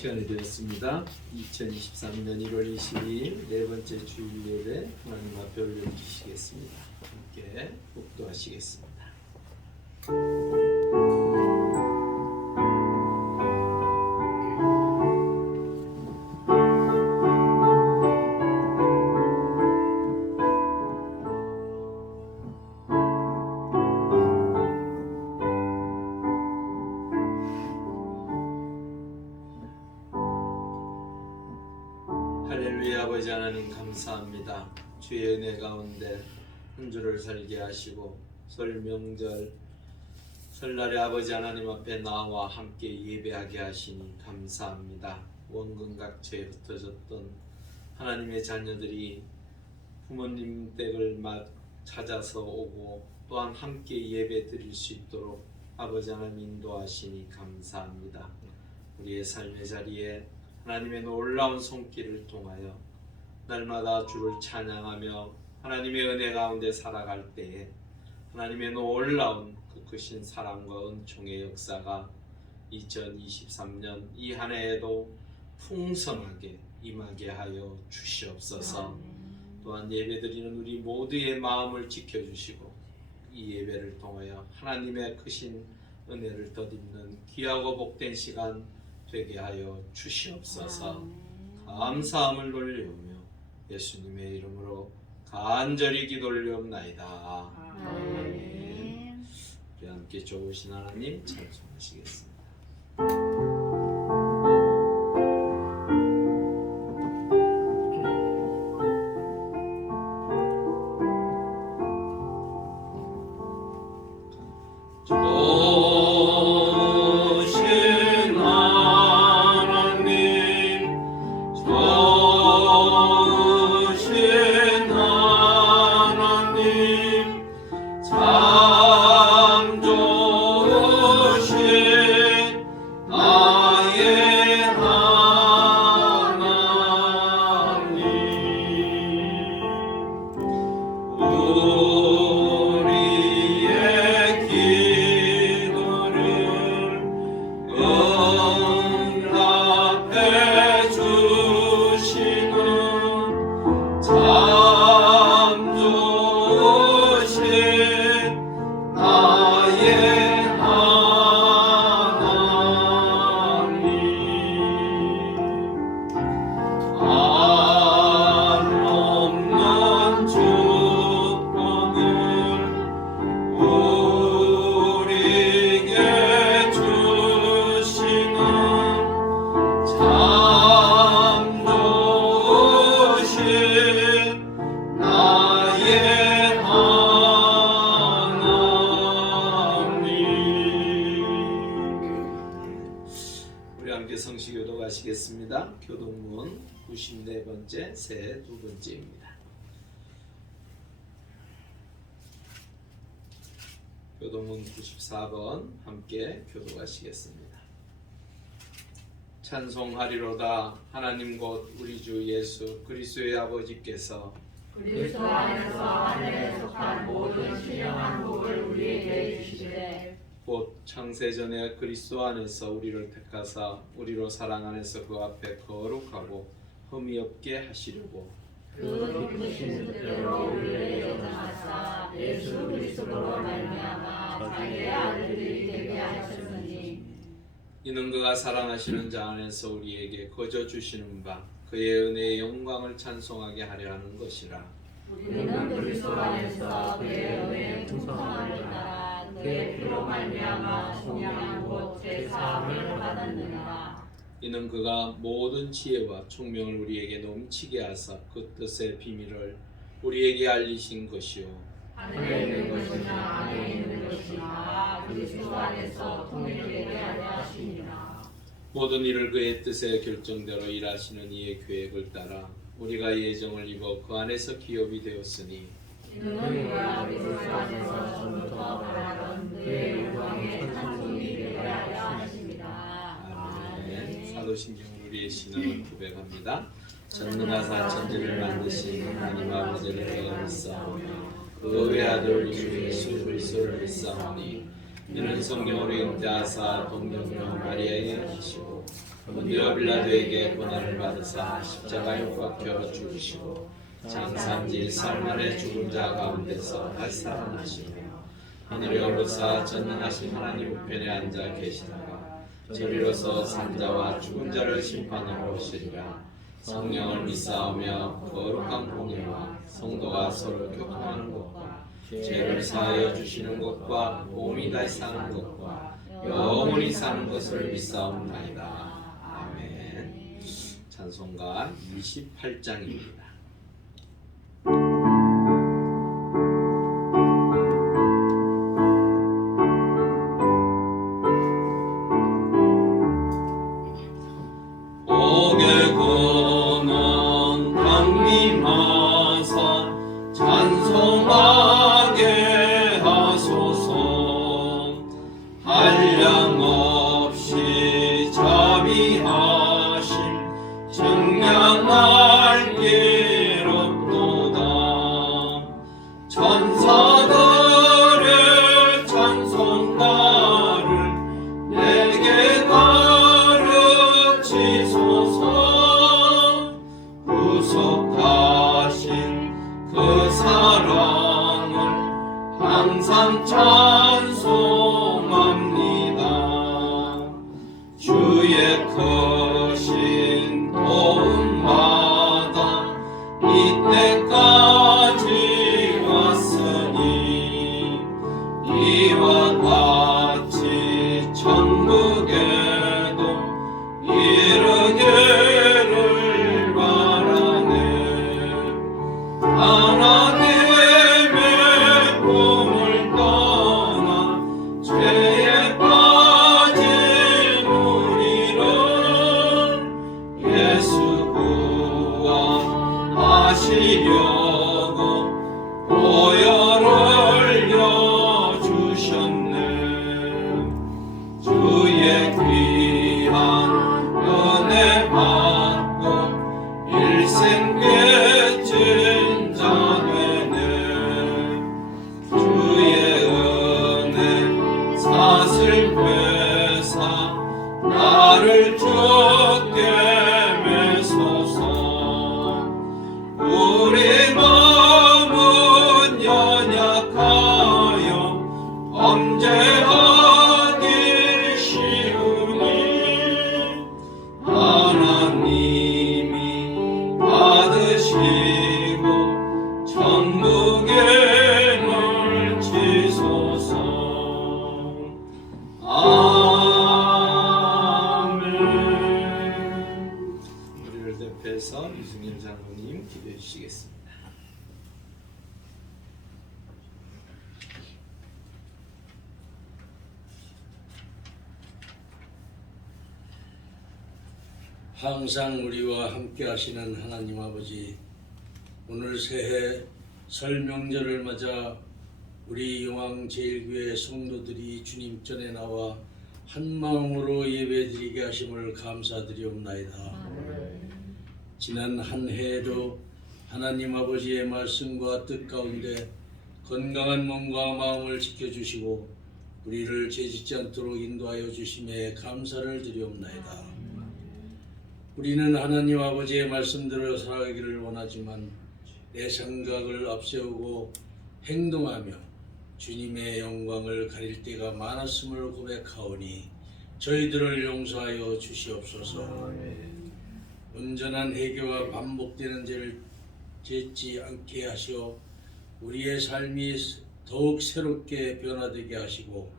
시간이 되었습니다. 2023년 1월 22일 네 번째 주일 예배 하나님 앞에 올려주시겠습니다. 함께 복도하시겠습니다. 할렐루야. 아버지 하나님 감사합니다. 주의 은혜 가운데 한 주를 살게 하시고 설 명절 설날에 아버지 하나님 앞에 나와 함께 예배하게 하시니 감사합니다. 원근 각처에 흩어졌던 하나님의 자녀들이 부모님 댁을 찾아서 오고 또한 함께 예배 드릴 수 있도록 아버지 하나님 인도하시니 감사합니다. 우리의 삶의 자리에 하나님의 놀라운 손길을 통하여 날마다 주를 찬양하며 하나님의 은혜 가운데 살아갈 때에 하나님의 놀라운 그 크신 사랑과 은총의 역사가 2023년 이 한 해에도 풍성하게 임하게 하여 주시옵소서. 또한 예배드리는 우리 모두의 마음을 지켜주시고 이 예배를 통하여 하나님의 크신 은혜를 덧입는 귀하고 복된 시간 되게 하여 주시옵소서. 감사함을 돌리오며 예수님의 이름으로 간절히 기도 올리옵나이다. 아멘. 우리 함께 좋으신 하나님 찬송하시겠습니다. 성시교독하시겠습니다. 교독문 94번째 새 두 번째입니다. 교독문 94번 함께 교독하시겠습니다. 찬송하리로다. 하나님 곧 우리 주 예수 그리스도의 아버지께서 그리스도 안에서 하늘에 속한 모든 신령한 복을 우리에게 주시되 곧 창세전에 그리스도 안에서 우리를 택하사 우리로 사랑 안에서 그 앞에 거룩하고 흠이 없게 하시려고 그 기쁘신 뜻대로 우리를 영접하사 예수 그리스도로 말미암아 자기의 아들이 되게 하셨으니 이는 그가 사랑하시는 자 안에서 우리에게 거저 주시는 바 그의 은혜의 영광을 찬송하게 하려 하는 것이라. 우리는 그리스도 안에서 그의 은혜의 풍성함을 따라 그의 피로 말미암아 속량한 곧 제사함을 받았느니라. 이는 그가 모든 지혜와 총명을 우리에게 넘치게 하사 그 뜻의 비밀을 우리에게 알리신 것이요 하늘에 있는 것이나 안에 있는 것이나 그리스도 안에서 통일되게 하려 하시니라. 모든 일을 그의 뜻의 결정대로 일하시는 이의 계획을 따라 우리가 예정을 입어 그 안에서 기업이 되었으니 이는 우리가 그리스도 안에서 처음부터 바라던 그의 영광의 찬송이 되게 하려 하십니다. 아멘. 사도신경으로 우리의 신앙을 고백합니다. 전능하사 천지를 만드신 하나님 아버지를 내가 믿사오며 그 외아들 주 예수 그리스도를 믿사오니 이는 성령으로 잉태하사 동정녀 마리아에게 하시고 본디오 빌라도에게 고난을 받으사 십자가에 못 박혀 죽으시고 장사지 사흘 죽은 자 가운데서 다시 살아나시며 하늘에 오르사 전능하신 하나님 우편에 앉아 계시다가 저리로서 산자와 죽은 자를 심판하러 오시리라. 성령을 믿사오며 거룩한 공예와 성도가 서로 교통하는 것과 죄를 사하여 주시는 것과 몸이 다시 사는 것과 영원히 사는 것을 믿사옵나이다. 아멘. 찬송가 28장입니다. 항상 찬송합니다. 주의 크신 도움마다 이때까지 왔으니 이와 같이 천국에도 이르기를 바라네. 하나님의 꿈을 떠나 죄에 빠진 우리를 예수 구원하시려고 보혈을 흘려주셨네. 주의 귀한 은혜 받고 일생 깨진 자 되네. 주의 은혜 사슬 회사 나를 주께 매소서. 우리 마음은 연약하여 범죄하기 쉬우니 하나님이 받으시고 천국에 넣으시소서. 아멘. 우리를 대표해서 유승림 장로님 기도해 주시겠습니다. 항상 우리와 함께 하시는 하나님 아버지, 오늘 새해 설 명절을 맞아 우리 용왕제일교회 성도들이 주님 전에 나와 한 마음으로 예배드리게 하심을 감사드리옵나이다. 지난 한 해에도 하나님 아버지의 말씀과 뜻 가운데 건강한 몸과 마음을 지켜주시고 우리를 죄짓지 않도록 인도하여 주심에 감사를 드리옵나이다. 우리는 하나님 아버지의 말씀대로 살아가기를 원하지만 내 생각을 앞세우고 행동하며 주님의 영광을 가릴 때가 많았음을 고백하오니 저희들을 용서하여 주시옵소서. 온전한 회개와 반복되는 죄를 짓지 않게 하시어 우리의 삶이 더욱 새롭게 변화되게 하시고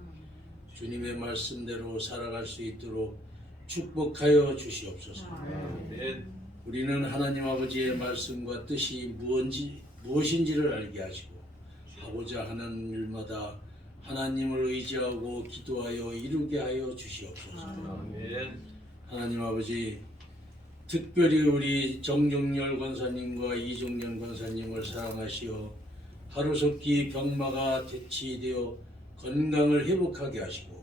주님의 말씀대로 살아갈 수 있도록 축복하여 주시옵소서. 우리는 하나님 아버지의 말씀과 뜻이 무엇인지를 알게 하시고 하고자 하는 일마다 하나님을 의지하고 기도하여 이루게 하여 주시옵소서. 하나님 아버지, 특별히 우리 정종열 권사님과 이종년 권사님을 사랑하시어 하루속히 병마가 대치되어 건강을 회복하게 하시고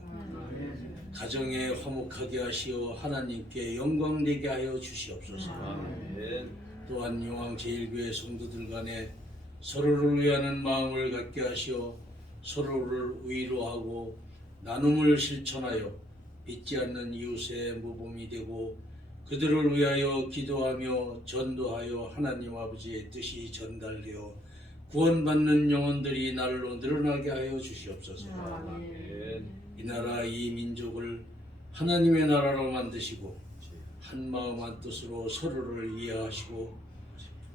가정에 화목하게 하시어 하나님께 영광되게 하여 주시옵소서. 또한 용왕제일교회 성도들 간에 서로를 위하는 마음을 갖게 하시어 서로를 위로하고 나눔을 실천하여 믿지 않는 이웃의 모범이 되고 그들을 위하여 기도하며 전도하여 하나님 아버지의 뜻이 전달되어 구원받는 영혼들이 날로 늘어나게 하여 주시옵소서. 아멘. 이 나라 이 민족을 하나님의 나라로 만드시고 한 마음 한 뜻으로 서로를 이해하시고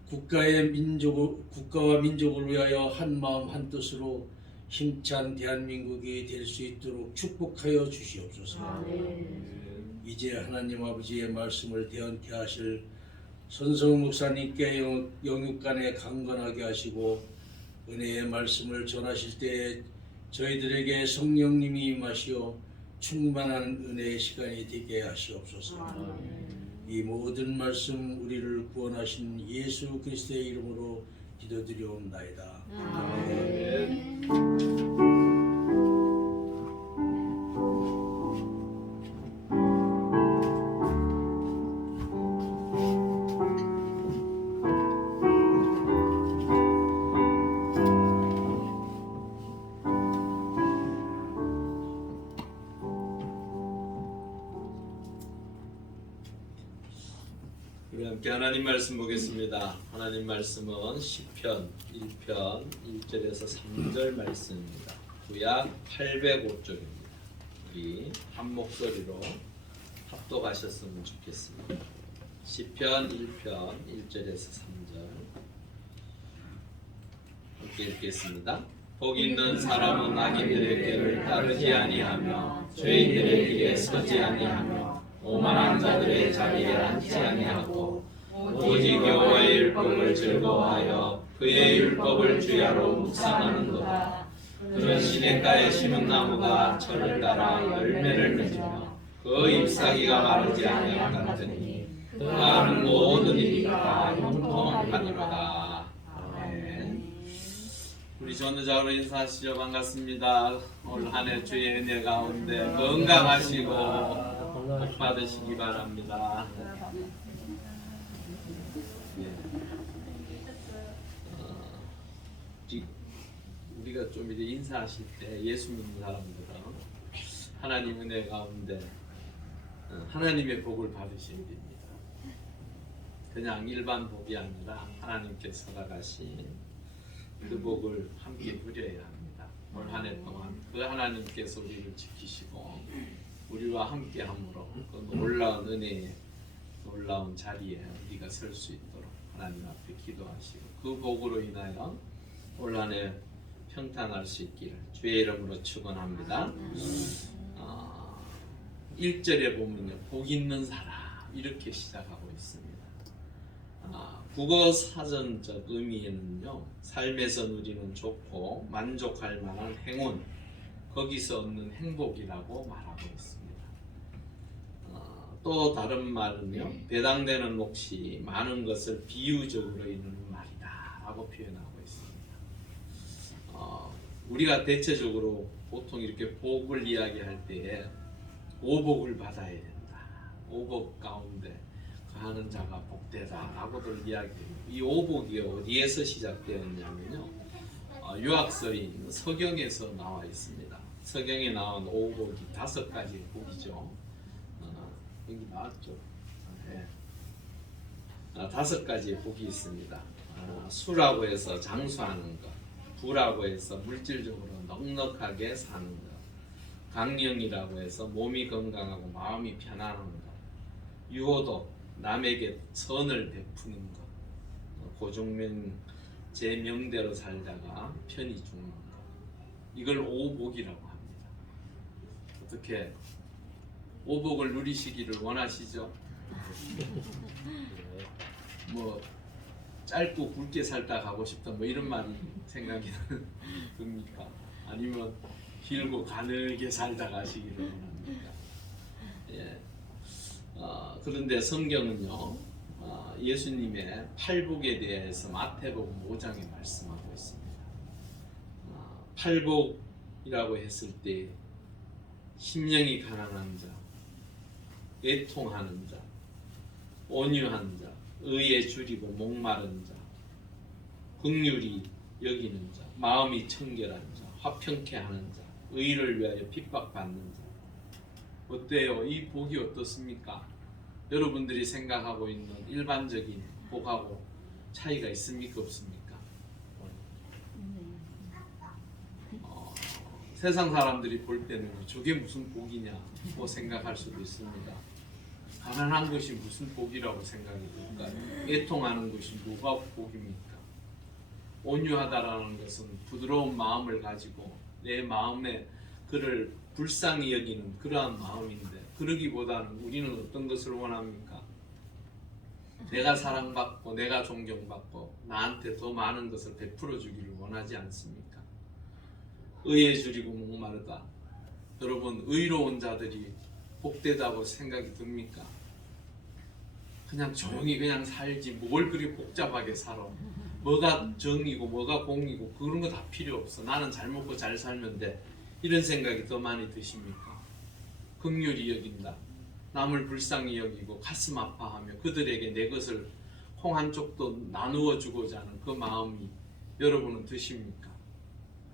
국가와 민족을 위하여 한 마음 한 뜻으로 힘찬 대한민국이 될 수 있도록 축복하여 주시옵소서. 이제 하나님 아버지의 말씀을 대언케 하실 손성우 목사님께 영육간에 강건하게 하시고 은혜의 말씀을 전하실 때에 저희들에게 성령님이 임하시어 충만한 은혜의 시간이 되게 하시옵소서. 이 모든 말씀 우리를 구원하신 예수 그리스도의 이름으로 기도드리옵나이다. 아멘. 우리 함께 하나님 말씀 보겠습니다. 하나님 말씀은 시편 1편 1절에서 3절 말씀입니다. 구약 805쪽입니다. 우리 한 목소리로 합독하셨으면 좋겠습니다. 시편 1편 1절에서 3절 함께 읽겠습니다. 복 있는 사람은 악인들의 길을 따르지 아니하며 죄인들의 길에 서지 아니하며 오만한 자들의 자리에 앉지 아니하고 오직 여호와의 율법을 즐거워하여 그의 율법을 주야로 묵상하는도다. 그는 시냇가에 심은 나무가 철을 따라 열매를 맺으며 그 잎사귀가 마르지 아니함 같으니 그가 하는 모든 일이 다 형통하니로다. 아멘. 우리 전도자로 인사하시죠. 반갑습니다. 올 한 해 주의 은혜 가운데 건강하시고 복 받으시기 바랍니다. 우리가 좀 이제 인사하실 때 예수 믿는 사람들은 하나님 은혜 가운데 하나님의 복을 받으셔야 됩니다. 그냥 일반 복이 아니라 하나님께서 허락하신 그 복을 함께 누려야 합니다. 올 한 해 동안 그 하나님께서 우리를 지키시고 우리와 함께함으로 그 놀라운 은혜에 놀라운 자리에 우리가 설 수 있도록 하나님 앞에 기도하시고 그 복으로 인하여 올 한 해 평탄할 수 있기를 주의 이름으로 축원합니다. 1절에 보면요, 복 있는 사람 이렇게 시작하고 있습니다. 국어 사전적 의미에는요, 삶에서 누리는 좋고 만족할 만한 행운, 거기서 얻는 행복이라고 말하고 있습니다. 또 다른 말은요, 배당되는 몫이 많은 것을 비유적으로 이루는 말이다 라고 표현하고 있습니다. 우리가 대체적으로 보통 이렇게 복을 이야기할 때에 오복을 받아야 된다. 오복 가운데 가는 자가 복되다 라고들 이야기해요. 이 오복이 어디에서 시작되었냐면요, 유학서인 서경에서 나와 있습니다. 서경에 나온 오복이 5가지 복이죠. 여기 나왔죠. 네. 5가지 복이 있습니다. 수라고 해서 장수하는 것, 부라고 해서 물질적으로 넉넉하게 사는 것, 강령이라고 해서 몸이 건강하고 마음이 편안한 것, 유호도 남에게 선을 베푸는 것, 고종명 제 명대로 살다가 편히 죽는 것, 이걸 오복이라고 합니다. 어떻게 오복을 누리시기를 원하시죠? 뭐 짧고 굵게 살다 가고 싶다 뭐 이런 말이 생각이 듭니까? 아니면 길고 가늘게 살다 가시기를 원합니까? 예. 그런데 성경은요, 예수님의 팔복에 대해서 마태복음 5장에 말씀하고 있습니다. 팔복이라고 했을 때 심령이 가난한 자, 애통하는 자, 온유한 자, 의에 줄이고 목마른 자, 긍휼히 여기는 자, 마음이 청결한 자, 화평케 하는 자, 의를 위하여 핍박받는 자, 어때요? 이 복이 어떻습니까? 여러분들이 생각하고 있는 일반적인 복하고 차이가 있습니까? 없습니까? 세상 사람들이 볼 때는 저게 무슨 복이냐고 생각할 수도 있습니다. 가난한 것이 무슨 복이라고 생각이 들까요? 애통하는 것이 뭐가 복입니까? 온유하다라는 것은 부드러운 마음을 가지고 내 마음에 그를 불쌍히 여기는 그러한 마음인데, 그러기보다는 우리는 어떤 것을 원합니까? 내가 사랑받고 내가 존경받고 나한테 더 많은 것을 베풀어 주기를 원하지 않습니까? 의에 줄이고 목마르다. 여러분, 의로운 자들이 복되다고 생각이 듭니까? 그냥 조용히 그냥 살지 뭘 그렇게 복잡하게 살아. 뭐가 정이고 뭐가 공이고 그런 거 다 필요 없어. 나는 잘 먹고 잘 살면 돼. 이런 생각이 더 많이 드십니까? 긍휼히 여긴다. 남을 불쌍히 여기고 가슴 아파하며 그들에게 내 것을 콩 한 쪽도 나누어 주고자 하는 그 마음이 여러분은 드십니까?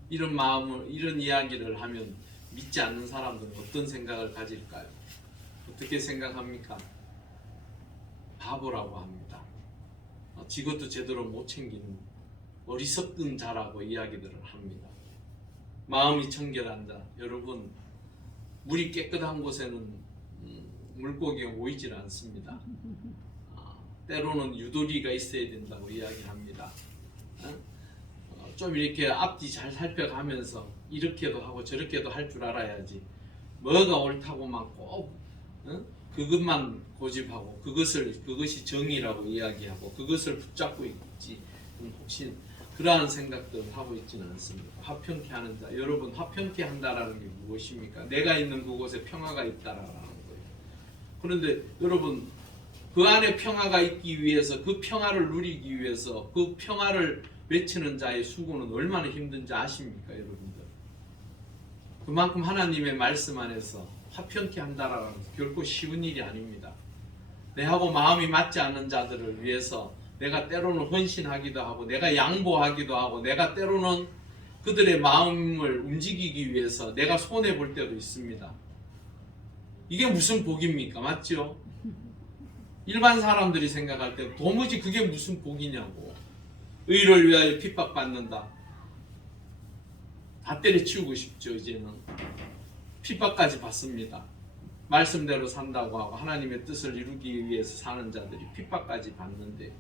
이런 마음을, 이런 이야기를 하면 믿지 않는 사람들은 어떤 생각을 가질까요? 어떻게 생각합니까? 바보라고 합니다. 지것도 제대로 못 챙기는 어리석은 자라고 이야기들을 합니다. 마음이 청결한 자, 여러분, 물이 깨끗한 곳에는 물고기가 모이질 않습니다. 때로는 유도리가 있어야 된다고 이야기합니다. 좀 이렇게 앞뒤 잘 살펴가면서 이렇게도 하고 저렇게도 할 줄 알아야지. 뭐가 옳다고 막 꼭 그것만 고집하고 그것이 정의라고 이야기하고 그것을 붙잡고 있지. 혹시 그러한 생각들을 하고 있지는 않습니다. 화평케 하는 자, 여러분, 화평케 한다라는 게 무엇입니까? 내가 있는 그곳에 평화가 있다라는 거예요. 그런데 여러분, 그 안에 평화가 있기 위해서, 그 평화를 누리기 위해서 그 평화를 외치는 자의 수고는 얼마나 힘든지 아십니까, 여러분들? 그만큼 하나님의 말씀 안에서 화평케 한다라는 것은 결코 쉬운 일이 아닙니다. 내하고 마음이 맞지 않는 자들을 위해서 내가 때로는 헌신하기도 하고 내가 양보하기도 하고 내가 때로는 그들의 마음을 움직이기 위해서 내가 손해볼 때도 있습니다. 이게 무슨 복입니까? 맞죠? 일반 사람들이 생각할 때 도무지 그게 무슨 복이냐고. 의를 위하여 핍박받는다. 다 때려치우고 싶죠. 이제는 핍박까지 받습니다. 말씀대로 산다고 하고 하나님의 뜻을 이루기 위해서 사는 자들이 핍박까지 받는데,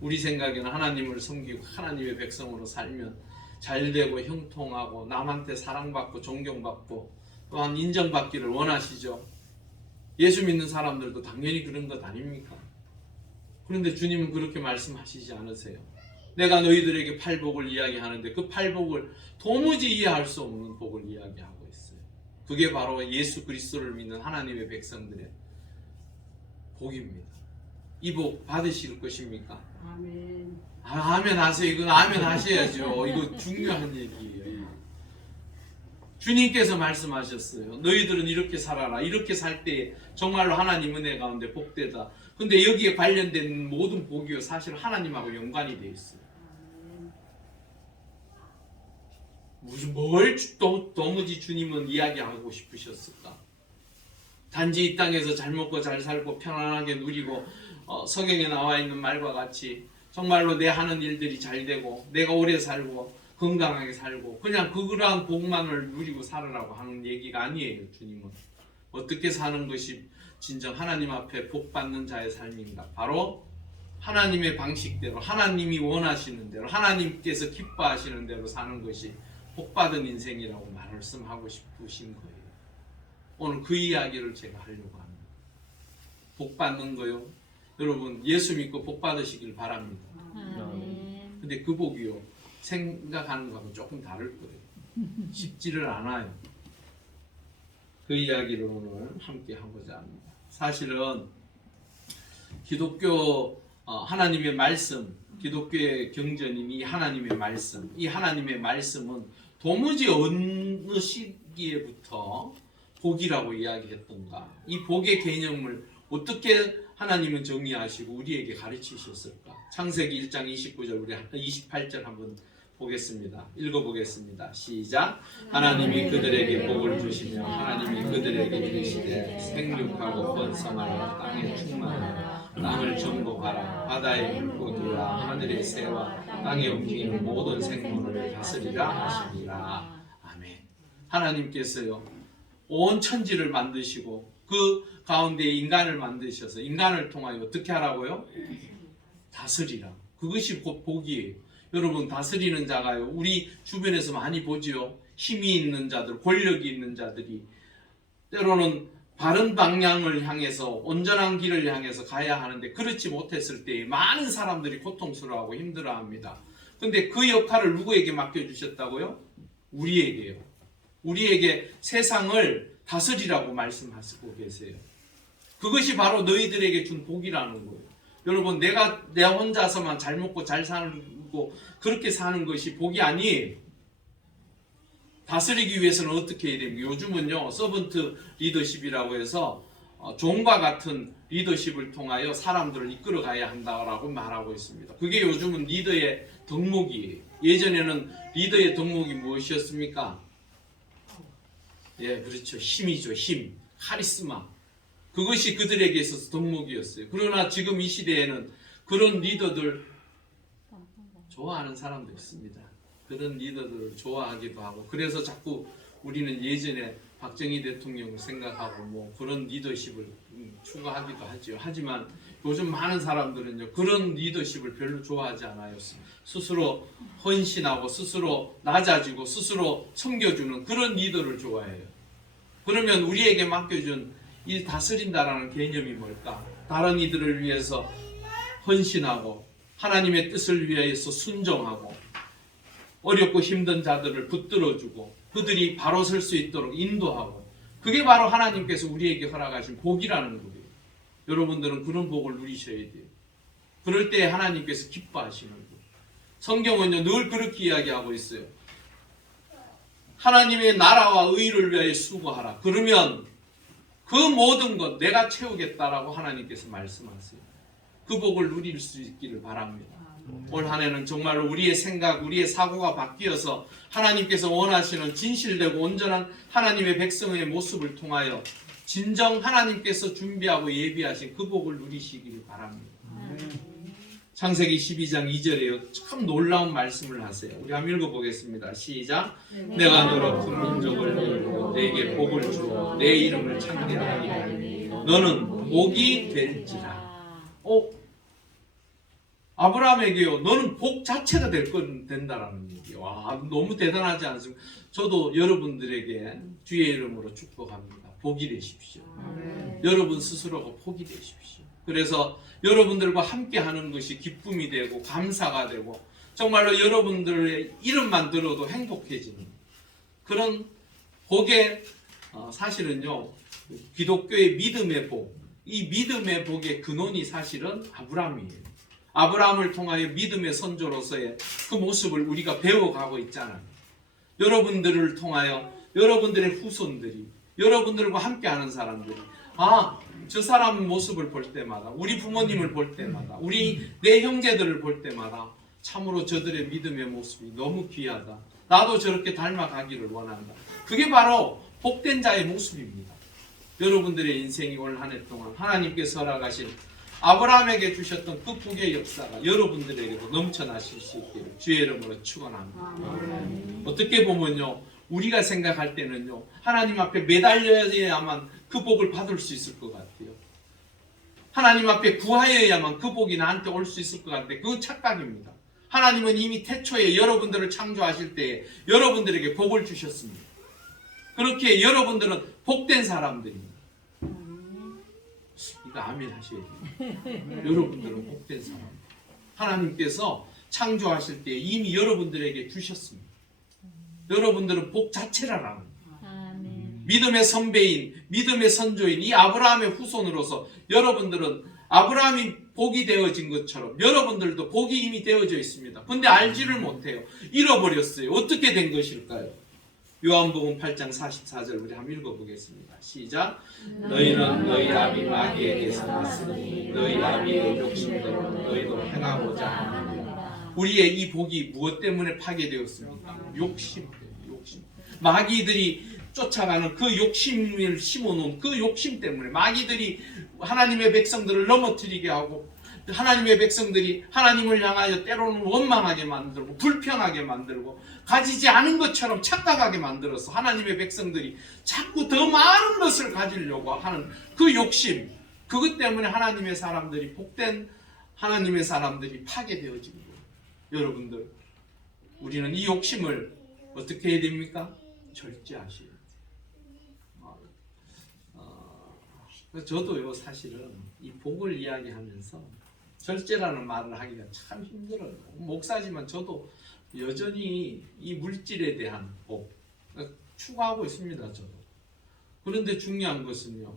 우리 생각에는 하나님을 섬기고 하나님의 백성으로 살면 잘되고 형통하고 남한테 사랑받고 존경받고 또한 인정받기를 원하시죠. 예수 믿는 사람들도 당연히 그런 것 아닙니까? 그런데 주님은 그렇게 말씀하시지 않으세요. 내가 너희들에게 팔복을 이야기하는데 그 팔복을 도무지 이해할 수 없는 복을 이야기하고 있어요. 그게 바로 예수 그리스도를 믿는 하나님의 백성들의 복입니다. 이 복 받으실 것입니까? 아멘. 아멘 하세요. 이건 아멘 하셔야죠. 이거 중요한 얘기예요. 주님께서 말씀하셨어요. 너희들은 이렇게 살아라. 이렇게 살 때 정말로 하나님 은혜 가운데 복되다. 근데 여기에 관련된 모든 복이요 사실 하나님하고 연관이 되어 있어요. 무슨 뭘 도무지 주님은 이야기하고 싶으셨을까? 단지 이 땅에서 잘 먹고 잘 살고 편안하게 누리고 성경에 나와 있는 말과 같이 정말로 내 하는 일들이 잘 되고 내가 오래 살고 건강하게 살고 그냥 그러한 복만을 누리고 살으라고 하는 얘기가 아니에요. 주님은 어떻게 사는 것이 진정 하나님 앞에 복 받는 자의 삶인가? 바로 하나님의 방식대로, 하나님이 원하시는 대로, 하나님께서 기뻐하시는 대로 사는 것이 복 받은 인생이라고 말씀하고 싶으신 거예요. 오늘 그 이야기를 제가 하려고 합니다. 복 받는 거요. 여러분, 예수 믿고 복 받으시길 바랍니다. 아멘. 근데 그 복이요 생각하는 거하고 조금 다를 거예요. 쉽지를 않아요. 그 이야기를 오늘 함께 하고자 합니다. 사실은 기독교 하나님의 말씀, 기독교의 경전인 이 하나님의 말씀, 이 하나님의 말씀은 도무지 어느 시기에부터 복이라고 이야기했던가, 이 복의 개념을 어떻게 하나님은 정의하시고 우리에게 가르치셨을까? 창세기 1장 29절 우리 28절 한번 보겠습니다. 읽어보겠습니다. 시작. 하나님이 그들에게 복을 주시며 하나님이 그들에게 이르시되 생육하고 번성하여 땅에 충만하라. 땅을 정복하라. 바다의 물고기와 하늘의 새와 땅에 움직이는 모든 생물을 다스리라 하시니라. 아멘. 하나님께서요 온 천지를 만드시고 그 가운데 인간을 만드셔서 인간을 통하여 어떻게 하라고요? 다스리라. 그것이 곧 복이에요. 여러분 다스리는 자가요 우리 주변에서 많이 보지요. 힘이 있는 자들, 권력이 있는 자들이 때로는 바른 방향을 향해서 온전한 길을 향해서 가야 하는데 그렇지 못했을 때 많은 사람들이 고통스러워하고 힘들어합니다. 근데 그 역할을 누구에게 맡겨주셨다고요? 우리에게요. 우리에게 세상을 다스리라고 말씀하시고 계세요. 그것이 바로 너희들에게 준 복이라는 거예요. 여러분 내가 내 혼자서만 잘 먹고 잘 살고 그렇게 사는 것이 복이 아니에요. 다스리기 위해서는 어떻게 해야 됩니까? 요즘은요 서번트 리더십이라고 해서 종과 같은 리더십을 통하여 사람들을 이끌어 가야 한다고 말하고 있습니다. 그게 요즘은 리더의 덕목이에요. 예전에는 리더의 덕목이 무엇이었습니까? 예, 그렇죠. 힘이죠. 힘, 카리스마. 그것이 그들에게 있어서 덕목이었어요. 그러나 지금 이 시대에는 그런 리더들 좋아하는 사람도 있습니다. 그런 리더들을 좋아하기도 하고 그래서 자꾸 우리는 예전에 박정희 대통령을 생각하고 뭐 그런 리더십을 추구하기도 하죠. 하지만 요즘 많은 사람들은요 그런 리더십을 별로 좋아하지 않아요. 스스로 헌신하고 스스로 낮아지고 스스로 섬겨주는 그런 리더를 좋아해요. 그러면 우리에게 맡겨준 이 다스린다라는 개념이 뭘까? 다른 이들을 위해서 헌신하고 하나님의 뜻을 위해서 순종하고 어렵고 힘든 자들을 붙들어주고 그들이 바로 설 수 있도록 인도하고 그게 바로 하나님께서 우리에게 허락하신 복이라는 거예요. 여러분들은 그런 복을 누리셔야 돼요. 그럴 때 하나님께서 기뻐하시는 거예요. 성경은요 늘 그렇게 이야기하고 있어요. 하나님의 나라와 의를 위하여 수고하라. 그러면 그 모든 것 내가 채우겠다라고 하나님께서 말씀하세요. 그 복을 누릴 수 있기를 바랍니다. 올 한 해는 정말로 우리의 생각, 우리의 사고가 바뀌어서 하나님께서 원하시는 진실되고 온전한 하나님의 백성의 모습을 통하여 진정 하나님께서 준비하고 예비하신 그 복을 누리시기를 바랍니다. 창세기 12장 2절에요. 참 놀라운 말씀을 하세요. 우리 한번 읽어보겠습니다. 시작. 내가 너로 큰 민족을 이루고 내게 복을 주어 내 이름을 창대하게 하리니 너는 복이 될지라. 아브라함에게요. 너는 복 자체가 된다라는 얘기예요. 와, 너무 대단하지 않습니까? 저도 여러분들에게 주의 이름으로 축복합니다. 복이 되십시오. 여러분 스스로가 복이 되십시오. 그래서 여러분들과 함께 하는 것이 기쁨이 되고 감사가 되고 정말로 여러분들의 이름만 들어도 행복해지는 그런 복의 사실은요 기독교의 믿음의 복, 이 믿음의 복의 근원이 사실은 아브라함이에요. 아브라함을 통하여 믿음의 선조로서의 그 모습을 우리가 배워가고 있잖아요. 여러분들을 통하여 여러분들의 후손들이 여러분들과 함께하는 사람들이 저 사람 모습을 볼 때마다 우리 부모님을 볼 때마다 우리 내 형제들을 볼 때마다 참으로 저들의 믿음의 모습이 너무 귀하다. 나도 저렇게 닮아가기를 원한다. 그게 바로 복된 자의 모습입니다. 여러분들의 인생이 올 한 해 동안 하나님께서 허락하신 아브라함에게 주셨던 그 복의 역사가 여러분들에게도 넘쳐나실 수 있기를 주의 이름으로 축원합니다. 어떻게 보면요 우리가 생각할 때는요 하나님 앞에 매달려야만 그 복을 받을 수 있을 것 같아요. 하나님 앞에 구하여야만 그 복이 나한테 올 수 있을 것 같은데 그건 착각입니다. 하나님은 이미 태초에 여러분들을 창조하실 때에 여러분들에게 복을 주셨습니다. 그렇게 여러분들은 복된 사람들입니다. 이거 아멘 하셔야 돼요. 여러분들은 복된 사람. 하나님께서 창조하실 때 이미 여러분들에게 주셨습니다. 여러분들은 복 자체라는 거예요. 믿음의 선배인, 믿음의 선조인 이 아브라함의 후손으로서 여러분들은 아브라함이 복이 되어진 것처럼 여러분들도 복이 이미 되어져 있습니다. 근데 알지를 못해요. 잃어버렸어요. 어떻게 된 것일까요? 요한복음 8장 44절 우리 한번 읽어보겠습니다. 시작. 너희는 너희 아비 마귀에게서 났으니 너희 아비의 욕심대로 너희도 행하고자 하느니라. 우리의 이 복이 무엇 때문에 파괴되었습니까? 욕심. 마귀들이 쫓아가는 그 욕심을 심어놓은 그 욕심 때문에 마귀들이 하나님의 백성들을 넘어뜨리게 하고 하나님의 백성들이 하나님을 향하여 때로는 원망하게 만들고 불평하게 만들고 가지지 않은 것처럼 착각하게 만들어서 하나님의 백성들이 자꾸 더 많은 것을 가지려고 하는 그 욕심, 그것 때문에 하나님의 사람들이, 복된 하나님의 사람들이 파괴되어진 거예요. 여러분들, 우리는 이 욕심을 어떻게 해야 됩니까? 절제하셔야 돼요. 저도요, 사실은 이 복을 이야기하면서 절제라는 말을 하기가 참 힘들어요. 목사지만 저도 여전히 이 물질에 대한 복 추구하고 있습니다. 저도. 그런데 중요한 것은요,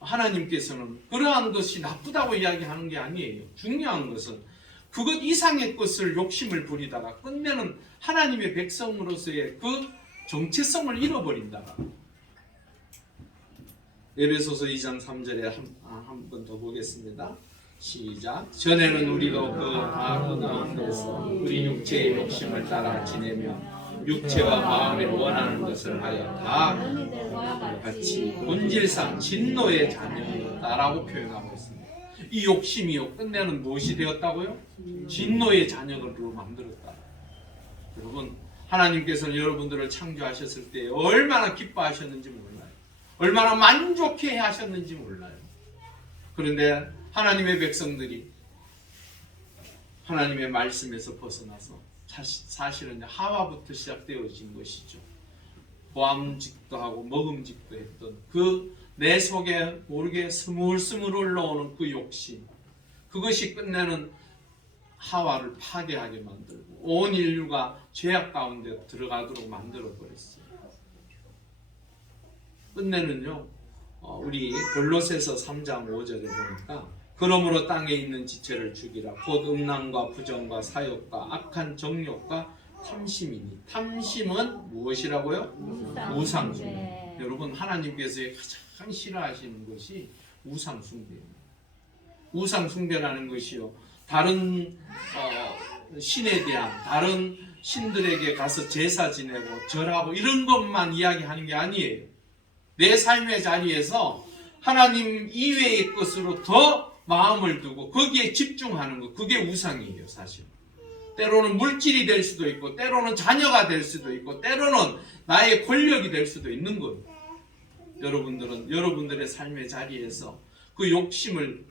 하나님께서는 그러한 것이 나쁘다고 이야기하는 게 아니에요. 중요한 것은 그것 이상의 것을 욕심을 부리다가 끝내는 하나님의 백성으로서의 그 정체성을 잃어버린다가. 에베소서 2장 3절에 한 번 더 보겠습니다. 시작. 전에는 우리도 그 악한 가운데서 우리 육체의 욕심을 따라 지내며 육체와 마음이 원하는 것을 하여 다 같이 본질상 진노의 자녀였다라고 표현하고 있습니다. 이 욕심이요, 끝내는 무엇이 되었다고요? 진노의 자녀로 만들었다. 여러분, 하나님께서는 여러분들을 창조하셨을 때 얼마나 기뻐하셨는지 몰라요. 얼마나 만족해 하셨는지 몰라요. 그런데 하나님의 백성들이 하나님의 말씀에서 벗어나서 사실은 하와부터 시작되어진 것이죠. 보암직도 하고 먹음직도 했던 그 내 속에 모르게 스물스물 올라오는 그 욕심, 그것이 끝내는 하와를 파괴하게 만들고 온 인류가 죄악 가운데 들어가도록 만들어버렸어요. 끝내는요, 우리 골로새서 3장 5절에 보니까 그러므로 땅에 있는 지체를 죽이라. 곧 음란과 부정과 사욕과 악한 정욕과 탐심이니. 탐심은 무엇이라고요? 우상숭배. 여러분, 하나님께서 가장 싫어하시는 것이 우상숭배입니다. 우상숭배라는 것이요, 다른 신에 대한, 다른 신들에게 가서 제사 지내고 절하고 이런 것만 이야기하는 게 아니에요. 내 삶의 자리에서 하나님 이외의 것으로 더 마음을 두고 거기에 집중하는 것, 그게 우상이에요. 사실 때로는 물질이 될 수도 있고, 때로는 자녀가 될 수도 있고, 때로는 나의 권력이 될 수도 있는 거예요. 여러분들은 여러분들의 삶의 자리에서 그 욕심을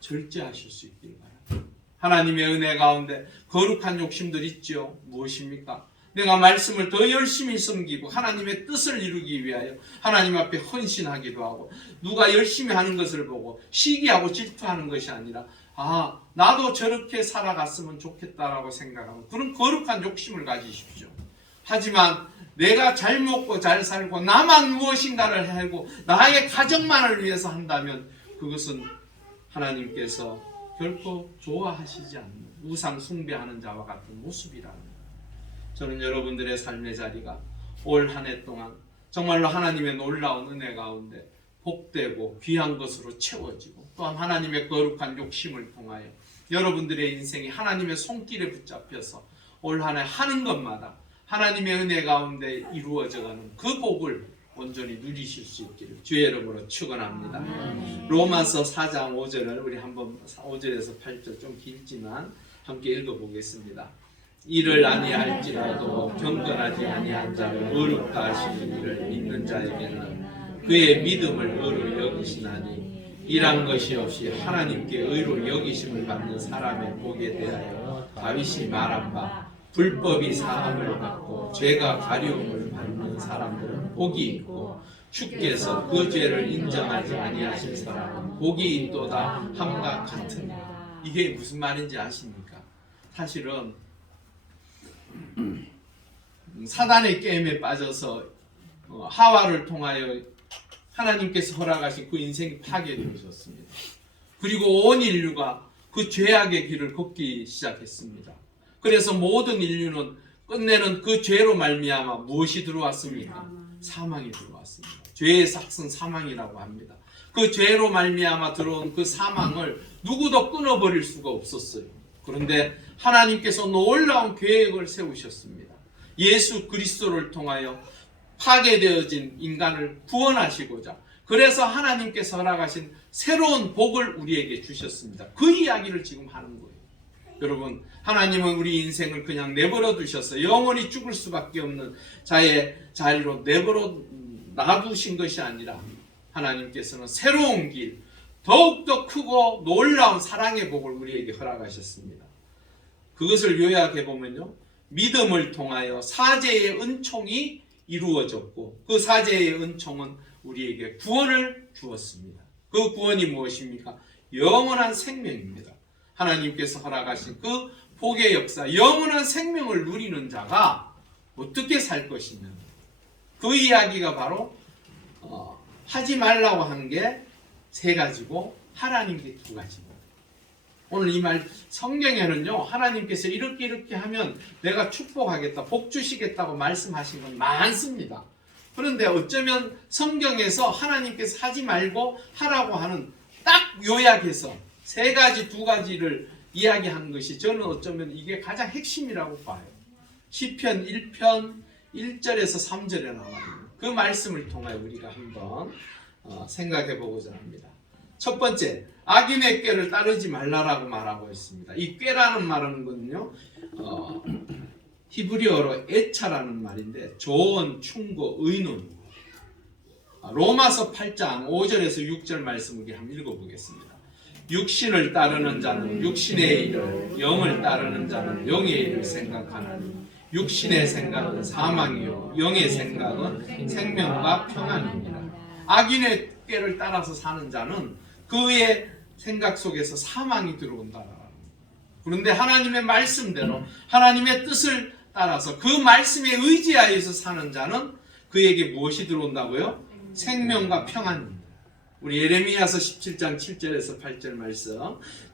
절제하실 수 있길 바랍니다. 하나님의 은혜 가운데 거룩한 욕심들 있죠. 무엇입니까? 내가 말씀을 더 열심히 섬기고 하나님의 뜻을 이루기 위하여 하나님 앞에 헌신하기도 하고, 누가 열심히 하는 것을 보고 시기하고 질투하는 것이 아니라 나도 저렇게 살아갔으면 좋겠다라고 생각하는 그런 거룩한 욕심을 가지십시오. 하지만 내가 잘 먹고 잘 살고 나만 무엇인가를 하고 나의 가정만을 위해서 한다면 그것은 하나님께서 결코 좋아하시지 않는 우상 숭배하는 자와 같은 모습이라는 거예요. 저는 여러분들의 삶의 자리가 올 한 해 동안 정말로 하나님의 놀라운 은혜 가운데 복되고 귀한 것으로 채워지고, 또한 하나님의 거룩한 욕심을 통하여 여러분들의 인생이 하나님의 손길에 붙잡혀서 올 한 해 하는 것마다 하나님의 은혜 가운데 이루어져가는 그 복을 온전히 누리실 수 있기를 주의 이름으로 축원합니다. 로마서 4장 5절을 우리 한번 5절에서 8절 좀 길지만 함께 읽어보겠습니다. 이를 아니할지라도 경건하지 아니한 자를 의롭다 하시는 이를 믿는 자에게는 그의 믿음을 의로 여기시나니, 이란 것이 없이 하나님께 의로 여기심을 받는 사람의 복에 대하여 다윗이 말한 바, 불법이 사함을 받고 죄가 가려움을 받는 사람들은 복이 있고 주께서 그 죄를 인정하지 아니하실 사람은 복이 있도다 함과 같으니. 이게 무슨 말인지 아십니까? 사실은 사단의 게임에 빠져서 하와를 통하여 하나님께서 허락하신 그 인생이 파괴되셨습니다. 그리고 온 인류가 그 죄악의 길을 걷기 시작했습니다. 그래서 모든 인류는 끝내는 그 죄로 말미암아 무엇이 들어왔습니까? 사망이 들어왔습니다. 죄의 삭은 사망이라고 합니다. 그 죄로 말미암아 들어온 그 사망을 누구도 끊어버릴 수가 없었어요. 그런데 하나님께서 놀라운 계획을 세우셨습니다. 예수 그리스도를 통하여 파괴되어진 인간을 구원하시고자, 그래서 하나님께서 허락하신 새로운 복을 우리에게 주셨습니다. 그 이야기를 지금 하는 거예요. 여러분, 하나님은 우리 인생을 그냥 내버려 두셔서 영원히 죽을 수밖에 없는 자의 자리로 내버려 놔두신 것이 아니라, 하나님께서는 새로운 길, 더욱더 크고 놀라운 사랑의 복을 우리에게 허락하셨습니다. 그것을 요약해 보면요, 믿음을 통하여 사죄의 은총이 이루어졌고, 그 사죄의 은총은 우리에게 구원을 주었습니다. 그 구원이 무엇입니까? 영원한 생명입니다. 하나님께서 허락하신 그 복의 역사, 영원한 생명을 누리는 자가 어떻게 살 것이냐, 그 이야기가 바로 하지 말라고 한 게 세 가지고 하라는 게 두 가지입니다. 오늘 이 말 성경에는요, 하나님께서 이렇게 하면 내가 축복하겠다, 복 주시겠다고 말씀하신 건 많습니다. 그런데 어쩌면 성경에서 하나님께서 하지 말고 하라고 하는 딱 요약해서 세 가지, 두 가지를 이야기한 것이 저는 어쩌면 이게 가장 핵심이라고 봐요. 시편 1편 1절에서 3절에 나와요. 그 말씀을 통하여 우리가 한번 생각해 보고자 합니다. 첫 번째, 악인의 꾀를 따르지 말라라고 말하고 있습니다. 이 꾀라는 말은 건요, 히브리어로 애차라는 말인데, 조언, 충고, 의논. 로마서 8장 5절에서 6절 말씀을 한번 읽어보겠습니다. 육신을 따르는 자는 육신의 일을, 영을 따르는 자는 영의 일을 생각하나니 육신의 생각은 사망이요 영의 생각은 생명과 평안입니다. 악인의 꾀를 따라서 사는 자는 그의 생각 속에서 사망이 들어온다. 그런데 하나님의 말씀대로 하나님의 뜻을 따라서 그 말씀에 의지하여서 사는 자는 그에게 무엇이 들어온다고요? 생명과 평안입니다. 우리 예레미야서 17장 7절에서 8절 말씀.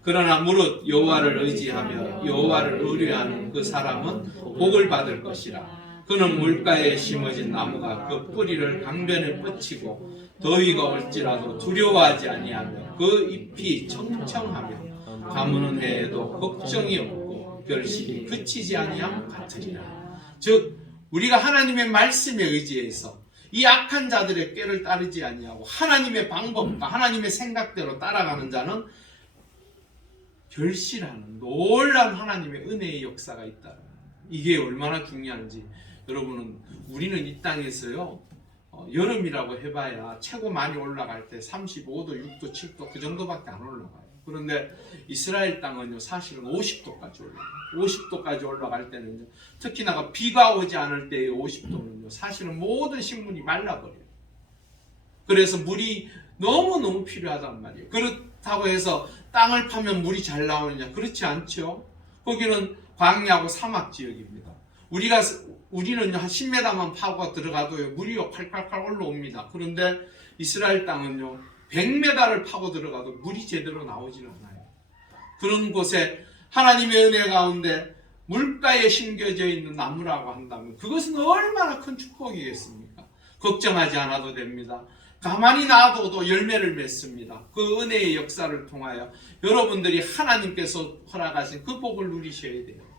그러나 무릇 여호와를 의지하며 여호와를 의뢰하는 그 사람은 복을 받을 것이라. 그는 물가에 심어진 나무가 그 뿌리를 강변에 뻗치고 더위가 올지라도 두려워하지 아니하며 그 잎이 청청하며 가무는 해에도 걱정이 없고 결실이 그치지 아니함 같으리라. 즉 우리가 하나님의 말씀에 의지해서 이 악한 자들의 꾀를 따르지 아니하고 하나님의 방법과 하나님의 생각대로 따라가는 자는 결실하는 놀라운 하나님의 은혜의 역사가 있다. 이게 얼마나 중요한지. 여러분은 우리는 이 땅에서요, 여름이라고 해봐야 최고 많이 올라갈 때 35도, 6도, 7도 그 정도밖에 안 올라가요. 그런데 이스라엘 땅은요, 사실은 50도까지 올라가요. 50도까지 올라갈 때는요, 특히나 비가 오지 않을 때의 50도는요, 사실은 모든 식물이 말라버려요. 그래서 물이 너무너무 필요하단 말이에요. 그렇다고 해서 땅을 파면 물이 잘 나오느냐? 그렇지 않죠. 거기는 광야하고 사막 지역입니다. 우리는 한 10m만 파고 들어가도 물이 칼칼칼 올라옵니다. 그런데 이스라엘 땅은요, 100m를 파고 들어가도 물이 제대로 나오질 않아요. 그런 곳에 하나님의 은혜 가운데 물가에 심겨져 있는 나무라고 한다면 그것은 얼마나 큰 축복이겠습니까? 걱정하지 않아도 됩니다. 가만히 놔둬도 열매를 맺습니다. 그 은혜의 역사를 통하여 여러분들이 하나님께서 허락하신 그 복을 누리셔야 돼요.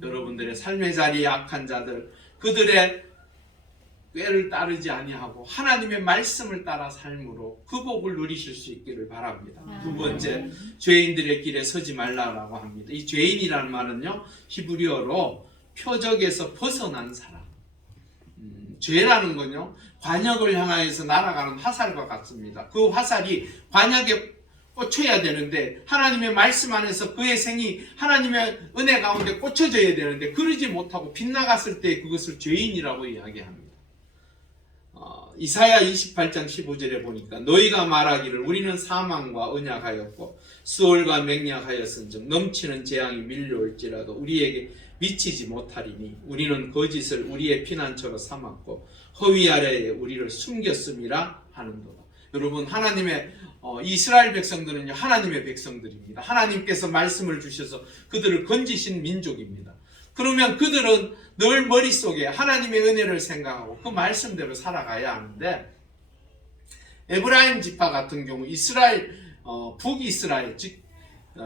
여러분들의 삶의 자리에 악한 자들, 그들의 꾀를 따르지 아니하고 하나님의 말씀을 따라 삶으로 그 복을 누리실 수 있기를 바랍니다. 두 번째, 죄인들의 길에 서지 말라라고 합니다. 이 죄인이라는 말은요, 히브리어로 표적에서 벗어난 사람. 죄라는 건요, 관역을 향하여서 날아가는 화살과 같습니다. 그 화살이 관역에 꽂혀야 되는데 하나님의 말씀 안에서 그의 생이 하나님의 은혜 가운데 꽂혀져야 되는데 그러지 못하고 빗나갔을 때 그것을 죄인이라고 이야기합니다. 이사야 28장 15절에 보니까 너희가 말하기를 우리는 사망과 언약하였고 수월과 맹약하였은즉 넘치는 재앙이 밀려올지라도 우리에게 미치지 못하리니 우리는 거짓을 우리의 피난처로 삼았고 허위 아래에 우리를 숨겼음이라 하는도다. 여러분, 하나님의 이스라엘 백성들은요, 하나님의 백성들입니다. 하나님께서 말씀을 주셔서 그들을 건지신 민족입니다. 그러면 그들은 늘 머릿속에 하나님의 은혜를 생각하고 그 말씀대로 살아가야 하는데, 에브라임 지파 같은 경우 이스라엘, 북이스라엘, 즉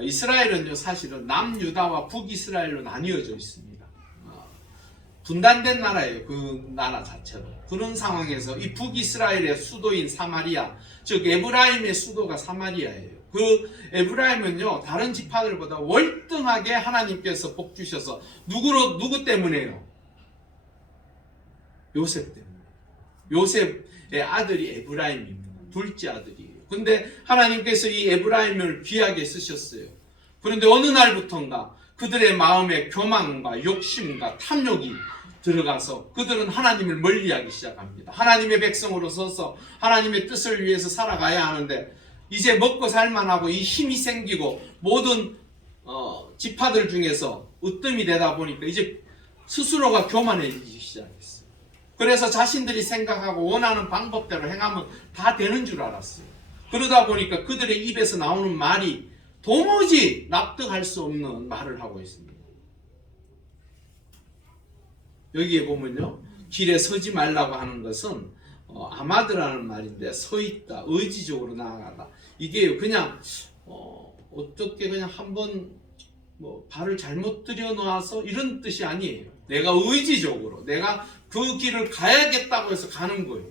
이스라엘은요 사실은 남유다와 북이스라엘로 나뉘어져 있습니다. 분단된 나라예요. 그 나라 자체로. 그런 상황에서 이 북이스라엘의 수도인 사마리아, 즉 에브라임의 수도가 사마리아예요. 그 에브라임은요 다른 지파들보다 월등하게 하나님께서 복 주셔서 누구 때문에요? 요셉 때문에. 요셉의 아들이 에브라임입니다. 둘째 아들이에요. 근데 하나님께서 이 에브라임을 귀하게 쓰셨어요. 그런데 어느 날부턴가 그들의 마음에 교만과 욕심과 탐욕이 들어가서 그들은 하나님을 멀리하기 시작합니다. 하나님의 백성으로 서서 하나님의 뜻을 위해서 살아가야 하는데 이제 먹고 살만하고 이 힘이 생기고 모든 지파들 중에서 으뜸이 되다 보니까 이제 스스로가 교만해지기 시작했어요. 그래서 자신들이 생각하고 원하는 방법대로 행하면 다 되는 줄 알았어요. 그러다 보니까 그들의 입에서 나오는 말이 도무지 납득할 수 없는 말을 하고 있습니다. 여기에 보면요, 길에 서지 말라고 하는 것은 아마드라는 말인데 서 있다, 의지적으로 나아가다. 이게 그냥 어떻게 그냥 한번 발을 잘못 들여놓아서 이런 뜻이 아니에요. 내가 의지적으로 내가 그 길을 가야겠다고 해서 가는 거예요.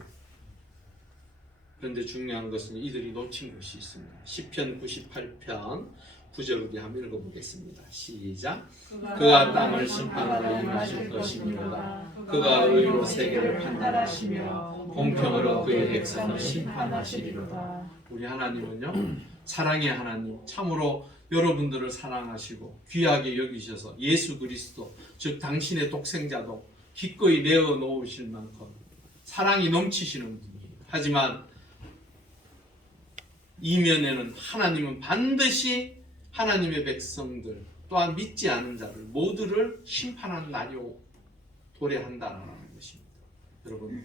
그런데 중요한 것은 이들이 놓친 것이 있습니다. 시편 98편 9절 우리 한번 읽어보겠습니다. 시작. 그가 땅을 심판하러 임하실 것이니로다. 그가 의로 세계를 판단하시며 공평으로 그의 백성을 심판하시리로다. 우리 하나님은요 사랑의 하나님, 참으로 여러분들을 사랑하시고 귀하게 여기셔서 예수 그리스도 즉 당신의 독생자도 기꺼이 내어 놓으실 만큼 사랑이 넘치시는 분이에요. 하지만 이면에는 하나님은 반드시 하나님의 백성들 또한 믿지 않은 자를 모두를 심판하는 날이 도래한다는 것입니다. 여러분,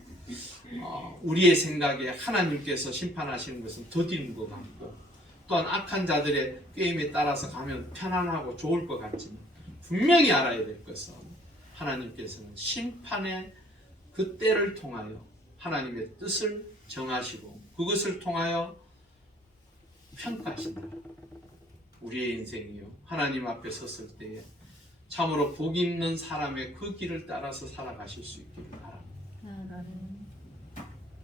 우리의 생각에 하나님께서 심판하시는 것은 더딘 것 같고 또한 악한 자들의 꾀임에 따라서 가면 편안하고 좋을 것 같지만 분명히 알아야 될 것은 하나님께서는 심판의 그 때를 통하여 하나님의 뜻을 정하시고 그것을 통하여 평가하신다. 우리의 인생이요 하나님 앞에 섰을 때에 참으로 복 있는 사람의 그 길을 따라서 살아가실 수 있기를 바랍니다.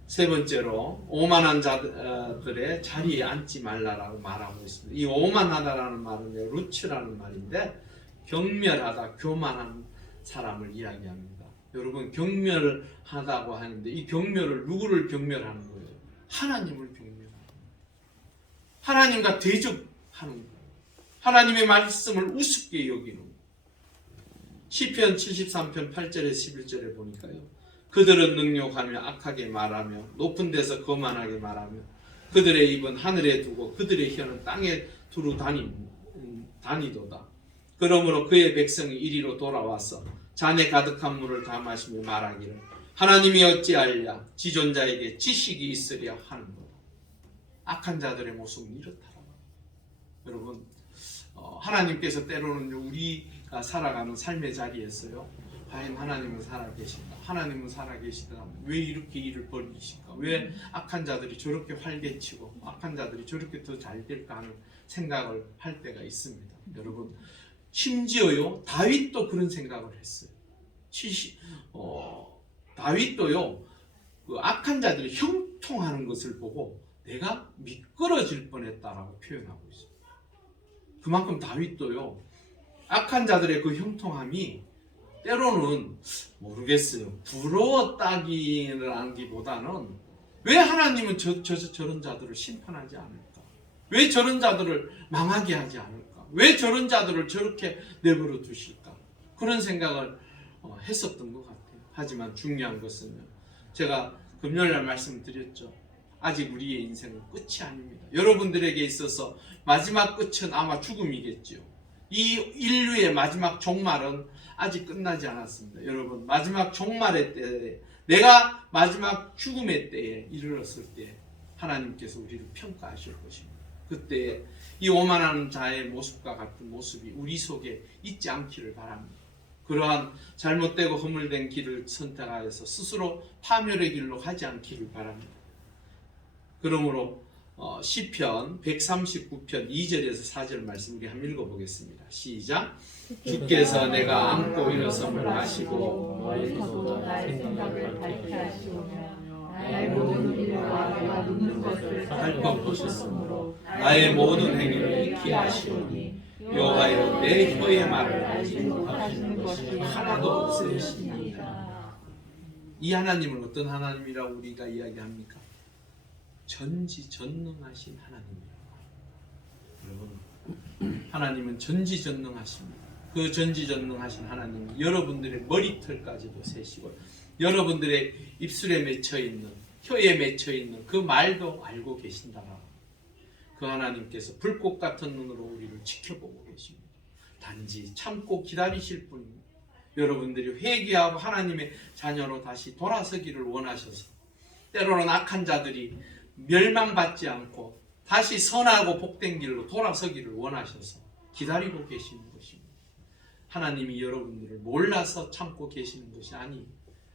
세 번째로 오만한 자들의 자리에 앉지 말라라고 말하고 있습니다. 이 오만하다라는 말은 루츠라는 말인데 경멸하다, 교만한 사람을 이야기합니다. 여러분, 경멸하다고 하는데 이 경멸을 누구를 경멸하는 거예요? 하나님을 경멸하는 거예요. 하나님과 대적하는 거예요. 하나님의 말씀을 우습게 여기는 거예요. 시편 73편 8절에 11절에 보니까요. 그들은 능욕하며 악하게 말하며 높은 데서 거만하게 말하며 그들의 입은 하늘에 두고 그들의 혀는 땅에 두루 다니도다. 그러므로 그의 백성이 이리로 돌아와서 잔에 가득한 물을 다 마시며 말하기를 하나님이 어찌하랴 지존자에게 지식이 있으랴 하는 거다. 악한 자들의 모습은 이렇다. 여러분, 하나님께서 때로는 우리가 살아가는 삶의 자리에서요 과연 하나님은 살아계신가? 하나님은 살아계시더라면 왜 이렇게 일을 벌이실까? 왜 악한 자들이 저렇게 활개치고 악한 자들이 저렇게 더 잘 될까 하는 생각을 할 때가 있습니다. 여러분, 심지어요 다윗도 그런 생각을 했어요. 다윗도요 그 악한 자들이 형통하는 것을 보고 내가 미끄러질 뻔했다라고 표현하고 있어요. 그만큼 다윗도요 악한 자들의 그 형통함이 때로는 모르겠어요. 부러웠다기를 하기보다는 왜 하나님은 저런 자들을 심판하지 않을까? 왜 저런 자들을 망하게 하지 않을까? 왜 저런 자들을 저렇게 내버려 두실까? 그런 생각을 했었던 것 같아요. 하지만 중요한 것은요. 제가 금요일날 말씀드렸죠. 아직 우리의 인생은 끝이 아닙니다. 여러분들에게 있어서 마지막 끝은 아마 죽음이겠죠. 이 인류의 마지막 종말은 아직 끝나지 않았습니다. 여러분, 마지막 종말의 때에 내가 마지막 죽음의 때에 이르렀을 때 하나님께서 우리를 평가하실 것입니다. 그때 이 오만한 자의 모습과 같은 모습이 우리 속에 있지 않기를 바랍니다. 그러한 잘못되고 허물된 길을 선택하여서 스스로 파멸의 길로 가지 않기를 바랍니다. 그러므로 시편 139편 2절에서 4절 말씀 우리 한번 읽어보겠습니다. 시작. 주께서 내가 안고 일어섬을 하시고 멀리서도 나의 생각을 밝게 하시오며 나의 모든 일과 내가 눕는 것을 살펴 보셨으므로 나의 모든 행위를 익히 하시오니 여호와여 내 혀의 말을 알지 못하시는 것이 하나도 없으시니이다. 이 하나님은 어떤 하나님이라고 우리가 이야기합니까? 전지전능하신 하나님이에요. 여러분, 하나님은 전지전능하십니다. 그 전지전능하신 하나님은 여러분들의 머리털까지도 세시고 여러분들의 입술에 맺혀있는 혀에 맺혀있는 그 말도 알고 계신다라. 그 하나님께서 불꽃 같은 눈으로 우리를 지켜보고 계십니다. 단지 참고 기다리실 뿐입니다. 여러분들이 회개하고 하나님의 자녀로 다시 돌아서기를 원하셔서 때로는 악한 자들이 멸망받지 않고 다시 선하고 복된 길로 돌아서기를 원하셔서 기다리고 계시는 것입니다. 하나님이 여러분들을 몰라서 참고 계시는 것이 아니에요.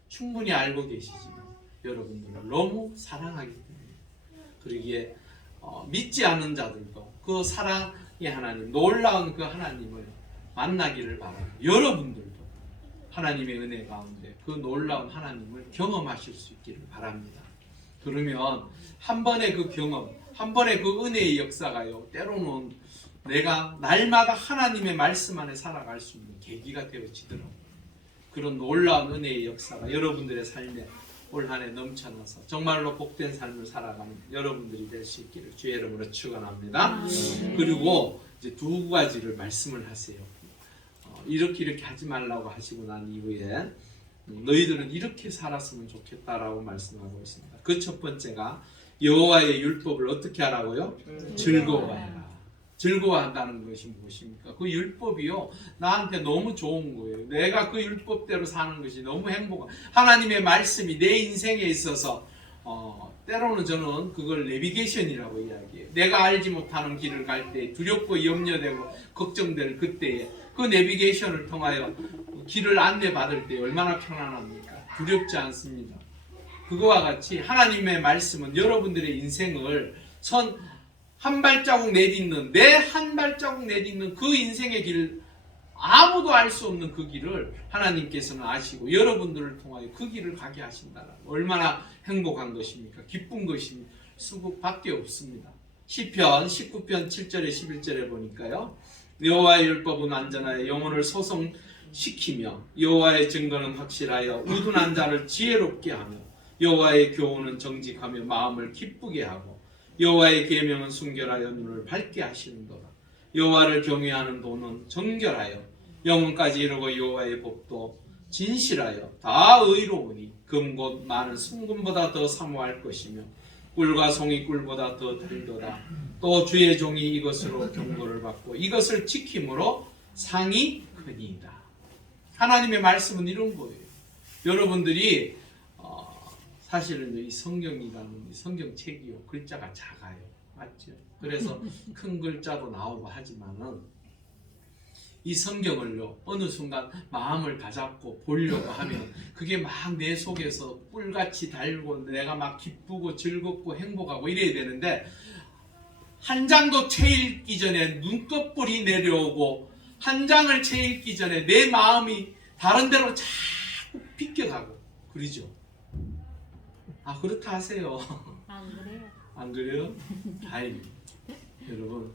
충분히 알고 계시지만 여러분들을 너무 사랑하기 때문에 그러기에 믿지 않는 자들도 그 사랑의 하나님, 놀라운 그 하나님을 만나기를 바랍니다. 여러분들도 하나님의 은혜 가운데 그 놀라운 하나님을 경험하실 수 있기를 바랍니다. 그러면 한 번의 그 경험, 한 번의 그 은혜의 역사가요, 때로는 내가 날마다 하나님의 말씀 안에 살아갈 수 있는 계기가 되어지더라고요. 그런 놀라운 은혜의 역사가 여러분들의 삶에 올 한 해 넘쳐나서 정말로 복된 삶을 살아가는 여러분들이 될 수 있기를 주의 이름으로 축원합니다. 그리고 이제 두 가지를 말씀을 하세요. 이렇게 하지 말라고 하시고 난 이후에 너희들은 이렇게 살았으면 좋겠다라고 말씀하고 있습니다. 그 첫 번째가 여호와의 율법을 어떻게 하라고요? 즐거워해라. 즐거워한다는 것이 무엇입니까? 그 율법이요, 나한테 너무 좋은 거예요. 내가 그 율법대로 사는 것이 너무 행복한, 하나님의 말씀이 내 인생에 있어서 때로는 저는 그걸 내비게이션이라고 이야기해요. 내가 알지 못하는 길을 갈 때 두렵고 염려되고 걱정될 그때에 그 내비게이션을 통하여 길을 안내받을 때 얼마나 편안합니까? 두렵지 않습니다. 그거와 같이 하나님의 말씀은 여러분들의 인생을 한 발자국 내딛는, 내 한 발자국 내딛는 그 인생의 길, 아무도 알 수 없는 그 길을 하나님께서는 아시고 여러분들을 통하여 그 길을 가게 하신다는, 얼마나 행복한 것입니까? 기쁜 것이 수국밖에 없습니다. 시편 19편 7절에 11절에 보니까요, 여호와의 율법은 안전하여 영혼을 소성시키며 여호와의 증거는 확실하여 우둔한 자를 지혜롭게 하며 여호와의 교훈은 정직하며 마음을 기쁘게 하고 여호와의 계명은 순결하여 눈을 밝게 하시는도다. 여호와를 경외하는 도는 정결하여 영혼까지 이르고 여호와의 법도 진실하여 다 의로우니 금곧 많은 순금보다 더 사모할 것이며 꿀과 송이 꿀보다 더 달도다. 또 주의 종이 이것으로 경고를 받고 이것을 지킴으로 상이 크니이다. 하나님의 말씀은 이런 거예요. 여러분들이 사실은 이 성경이라는 성경책이요, 글자가 작아요. 맞죠? 그래서 큰 글자도 나오고 하지만은 이 성경을요, 어느 순간 마음을 다잡고 보려고 하면 그게 막 내 속에서 뿔같이 달고 내가 막 기쁘고 즐겁고 행복하고 이래야 되는데, 한 장도 채 읽기 전에 눈꺼풀이 내려오고 한 장을 채 읽기 전에 내 마음이 다른 데로 자꾸 비껴가고 그러죠. 그렇다 하세요. 안 그래요? 안 그래요? 다행입니다. 여러분,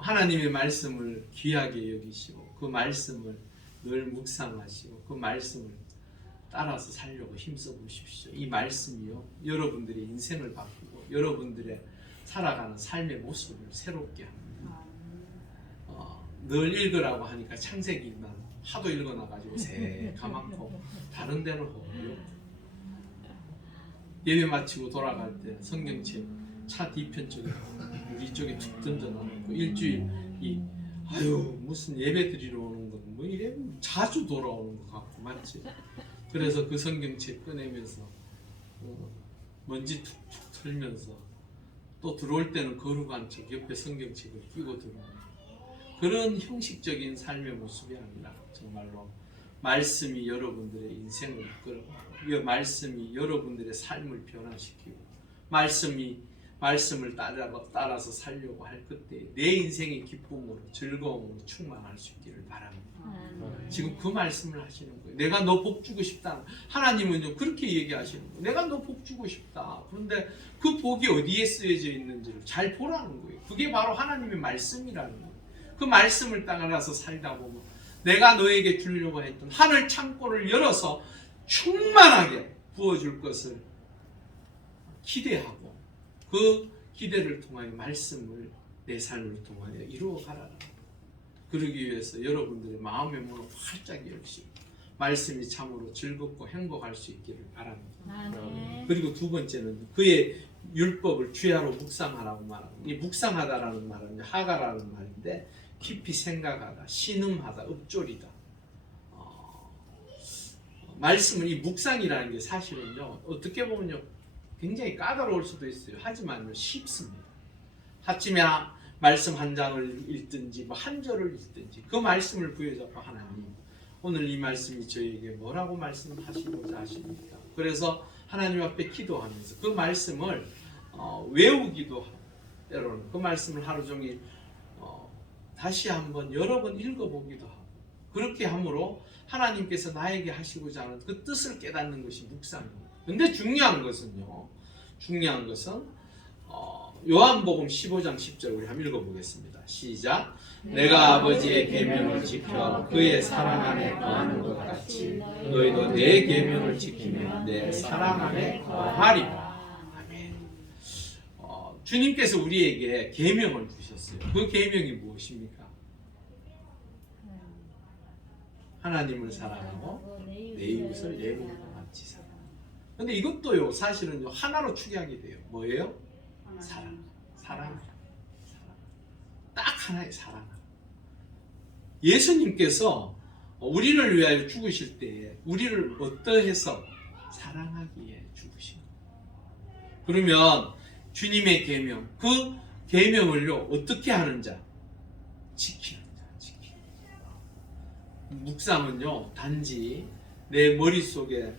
하나님의 말씀을 귀하게 여기시고 그 말씀을 늘 묵상하시고 그 말씀을 따라서 살려고 힘써 보십시오. 이 말씀이요, 여러분들의 인생을 바꾸고 여러분들의 살아가는 삶의 모습을 새롭게 합니다. 늘 읽으라고 하니까 창세기만 하도 읽어놔가지고 새까맣고 다른 데는 허옇고, 예배 마치고 돌아갈 때 성경책 차 뒤편 쪽에 우리 쪽에 툭 던져놓고 일주일 무슨 예배 드리러 오는 건 뭐 이래 자주 돌아오는 것 같고, 맞지? 그래서 그 성경책 꺼내면서 먼지 툭툭 털면서 또 들어올 때는 거룩한 척 옆에 성경책을 끼고 들어오는 그런 형식적인 삶의 모습이 아니라 정말로 말씀이 여러분들의 인생을 이끌어가고 이 말씀이 여러분들의 삶을 변화시키고 말씀이 말씀을 따라서 살려고 할 그때 내 인생의 기쁨으로 즐거움으로 충만할 수 있기를 바랍니다. 지금 그 말씀을 하시는 거예요. 내가 너 복 주고 싶다. 하나님은요 그렇게 얘기하시는 거예요. 내가 너 복 주고 싶다. 그런데 그 복이 어디에 쓰여져 있는지를 잘 보라는 거예요. 그게 바로 하나님의 말씀이라는 거예요. 그 말씀을 따라서 살다 보면 내가 너에게 주려고 했던 하늘 창고를 열어서 충만하게 부어줄 것을 기대하고 그 기대를 통하여 말씀을 내 삶을 통하여 이루어가라. 그러기 위해서 여러분들의 마음의 문을 활짝 열시고 말씀이 참으로 즐겁고 행복할 수 있기를 바랍니다. 그리고 두 번째는 그의 율법을 주야로 묵상하라고 말합니다. 이 묵상하다라는 말은 하가라는 말인데 깊이 생각하다, 신음하다, 읊조리다. 말씀은 이 묵상이라는 게 사실은요 어떻게 보면요 굉장히 까다로울 수도 있어요. 하지만 쉽습니다. 아침에 말씀 한 장을 읽든지 뭐 한 절을 읽든지 그 말씀을 부여잡고 하나님 오늘 이 말씀이 저에게 뭐라고 말씀하시고자 하십니까? 그래서 하나님 앞에 기도하면서 그 말씀을 외우기도 하고 때로는 그 말씀을 하루 종일 다시 한번 여러 번 읽어보기도 하고 그렇게 함으로 하나님께서 나에게 하시고자 하는 그 뜻을 깨닫는 것이 묵상입니다. 근데 중요한 것은 요한복음 15장 10절 우리 한번 읽어보겠습니다. 시작. 내가 아버지의 계명을 지켜 그의 사랑 안에 거하는 것 같이 너희도 내 계명을 지키면 내 사랑 안에 거하리라. 아멘. 주님께서 우리에게 계명을 주셨어요. 그 계명이 무엇입니까? 하나님을 사랑하고 내 이웃을 내 몸과 같이 사랑하고. 근데 이것도요 사실은요 하나로 축약이 돼요. 뭐예요? 사랑. 딱 하나의 사랑. 예수님께서 우리를 위하여 죽으실 때에 우리를 어떠해서 사랑하기에 죽으신 거예요. 그러면 주님의 계명, 그 계명을요 어떻게 하는 자? 지키는 자. 묵상은요 단지 내 머릿속에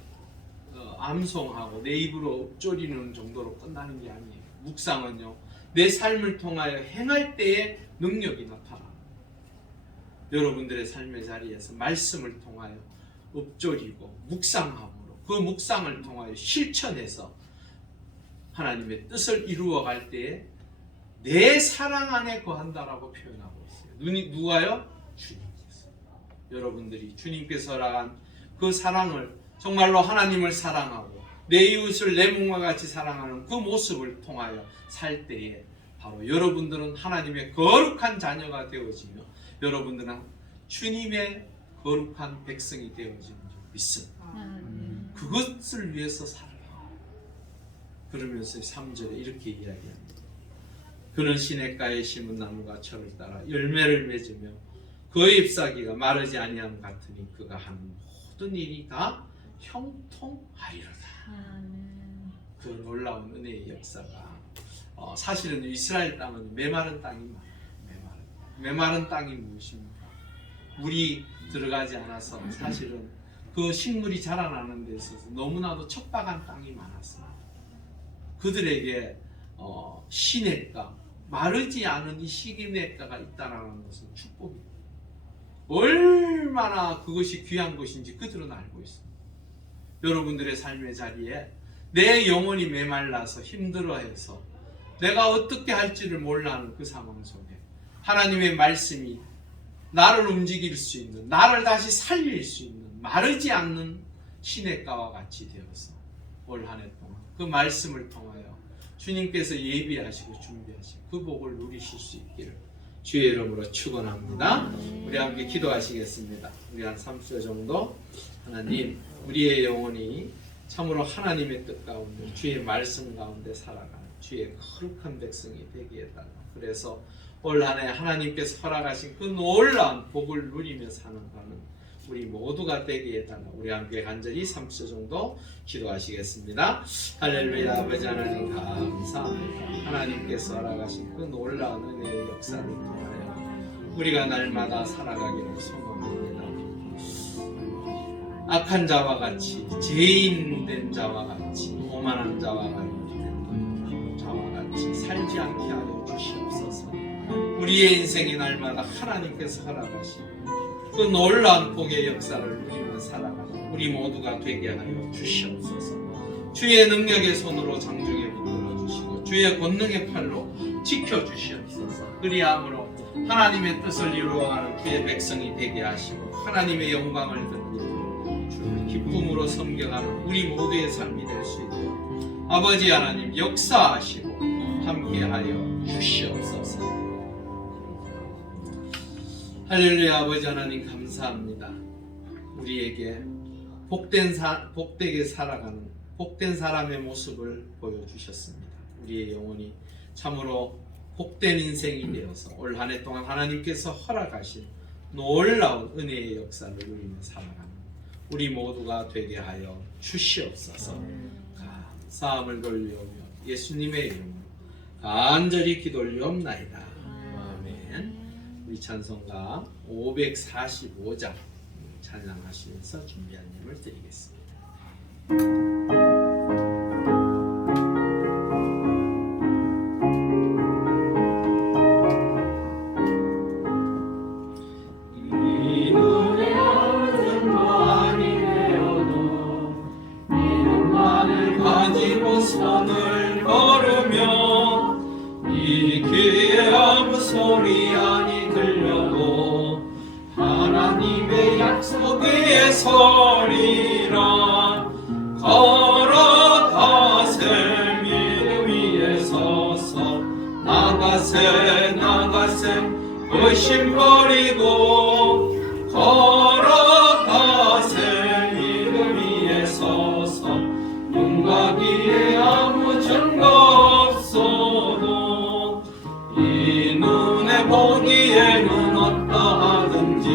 암송하고 내 입으로 읊조리는 정도로 끝나는 게 아니에요. 묵상은요 내 삶을 통하여 행할 때에 능력이 나타납니다. 여러분들의 삶의 자리에서 말씀을 통하여 읊조리고 묵상함으로 그 묵상을 통하여 실천해서 하나님의 뜻을 이루어갈 때에 내 사랑 안에 거한다라고 표현하고 있어요. 누가요? 주님께서. 여러분들이 주님께서 허락한 그 사랑을 정말로 하나님을 사랑하고 내 이웃을 내 몸과 같이 사랑하는 그 모습을 통하여 살 때에 바로 여러분들은 하나님의 거룩한 자녀가 되어지며 여러분들은 주님의 거룩한 백성이 되어지는 줄 믿습니다. 그것을 위해서 살아요. 그러면서 3절에 이렇게 이야기합니다. 그는 시냇가에 심은 나무가 철을 따라 열매를 맺으며 그의 잎사귀가 마르지 아니함 같으니 그가 하는 모든 일이 다 형통하리로다. 그 놀라운 은혜의 역사가 사실은 이스라엘 땅은 메마른 땅이 많아요. 메마른 땅이 무엇입니까? 물이 들어가지 않아서 사실은 그 식물이 자라나는 데 있어서 너무나도 척박한 땅이 많았습니다. 그들에게 시냇가, 마르지 않은 이 시냇가가 있다는 것은 축복입니다. 얼마나 그것이 귀한 것인지 그들은 알고 있습니다. 여러분들의 삶의 자리에 내 영혼이 메말라서 힘들어해서 내가 어떻게 할지를 몰라하는 그 상황 속에 하나님의 말씀이 나를 움직일 수 있는, 나를 다시 살릴 수 있는 마르지 않는 시냇가와 같이 되어서 올 한 해 동안 그 말씀을 통하여 주님께서 예비하시고 준비하시고 그 복을 누리실 수 있기를 주의 이름으로 축원합니다. 우리 함께 기도하시겠습니다. 우리 한 3초 정도. 하나님, 우리의 영혼이 참으로 하나님의 뜻 가운데 주의 말씀 가운데 살아가는 주의 거룩한 백성이 되게 해달라. 그래서 올 한 해 하나님께서 허락하신 그 놀라운 복을 누리며 사는 우리 모두가 되게 해달라. 우리 함께 간절히 3초 정도 기도하시겠습니다. 할렐루야. 아버지 하나님 감사합니다. 하나님께서 허락하신 그 놀라운 은혜의 역사를 통하여 우리가 날마다 살아가기를 소망합니다. 악한 자와 같이, 죄인된 자와 같이, 오만한 자와 같이 살지 않게 하여 주시옵소서. 우리의 인생이 날마다 하나님께서 허락하신 그 놀라운 복의 역사를 누리며 살아가는 우리 모두가 되게 하여 주시옵소서. 주의 능력의 손으로 장중에 붙들어 주시고 주의 권능의 팔로 지켜 주시옵소서. 그리함으로 하나님의 뜻을 이루어가는 주의 백성이 되게 하시고 하나님의 영광을 드리고 주를 기쁨으로 섬겨가는 우리 모두의 삶이 될 수 있도록 아버지 하나님 역사하시고 함께하여 주시옵소서. 할렐루야. 아버지 하나님 감사합니다. 우리에게 복되게 살아가는 복된 사람의 모습을 보여주셨습니다. 우리의 영혼이 참으로 복된 인생이 되어서 올 한 해 동안 하나님께서 허락하신 놀라운 은혜의 역사를 누리며 살아가는 우리 모두가 되게 하여 주시옵소서. 감사함을 돌려오며 예수님의 이름으로 간절히 기도 올리옵나이다. 아멘. 우리 찬송가 545장 찬양하시면서 준비한 예물 드리겠습니다. 손을 걸으며 이 귀에 아무 소리 아니 들려도 하나님의 약속 위에 서리라. 걸어가세 믿음 위에 서서 나가세 의심 버리고 걸어가세 믿음 위에 서서 눈과 귀에 아무 증거 없어도 이 눈에 보기에는 어떠하든지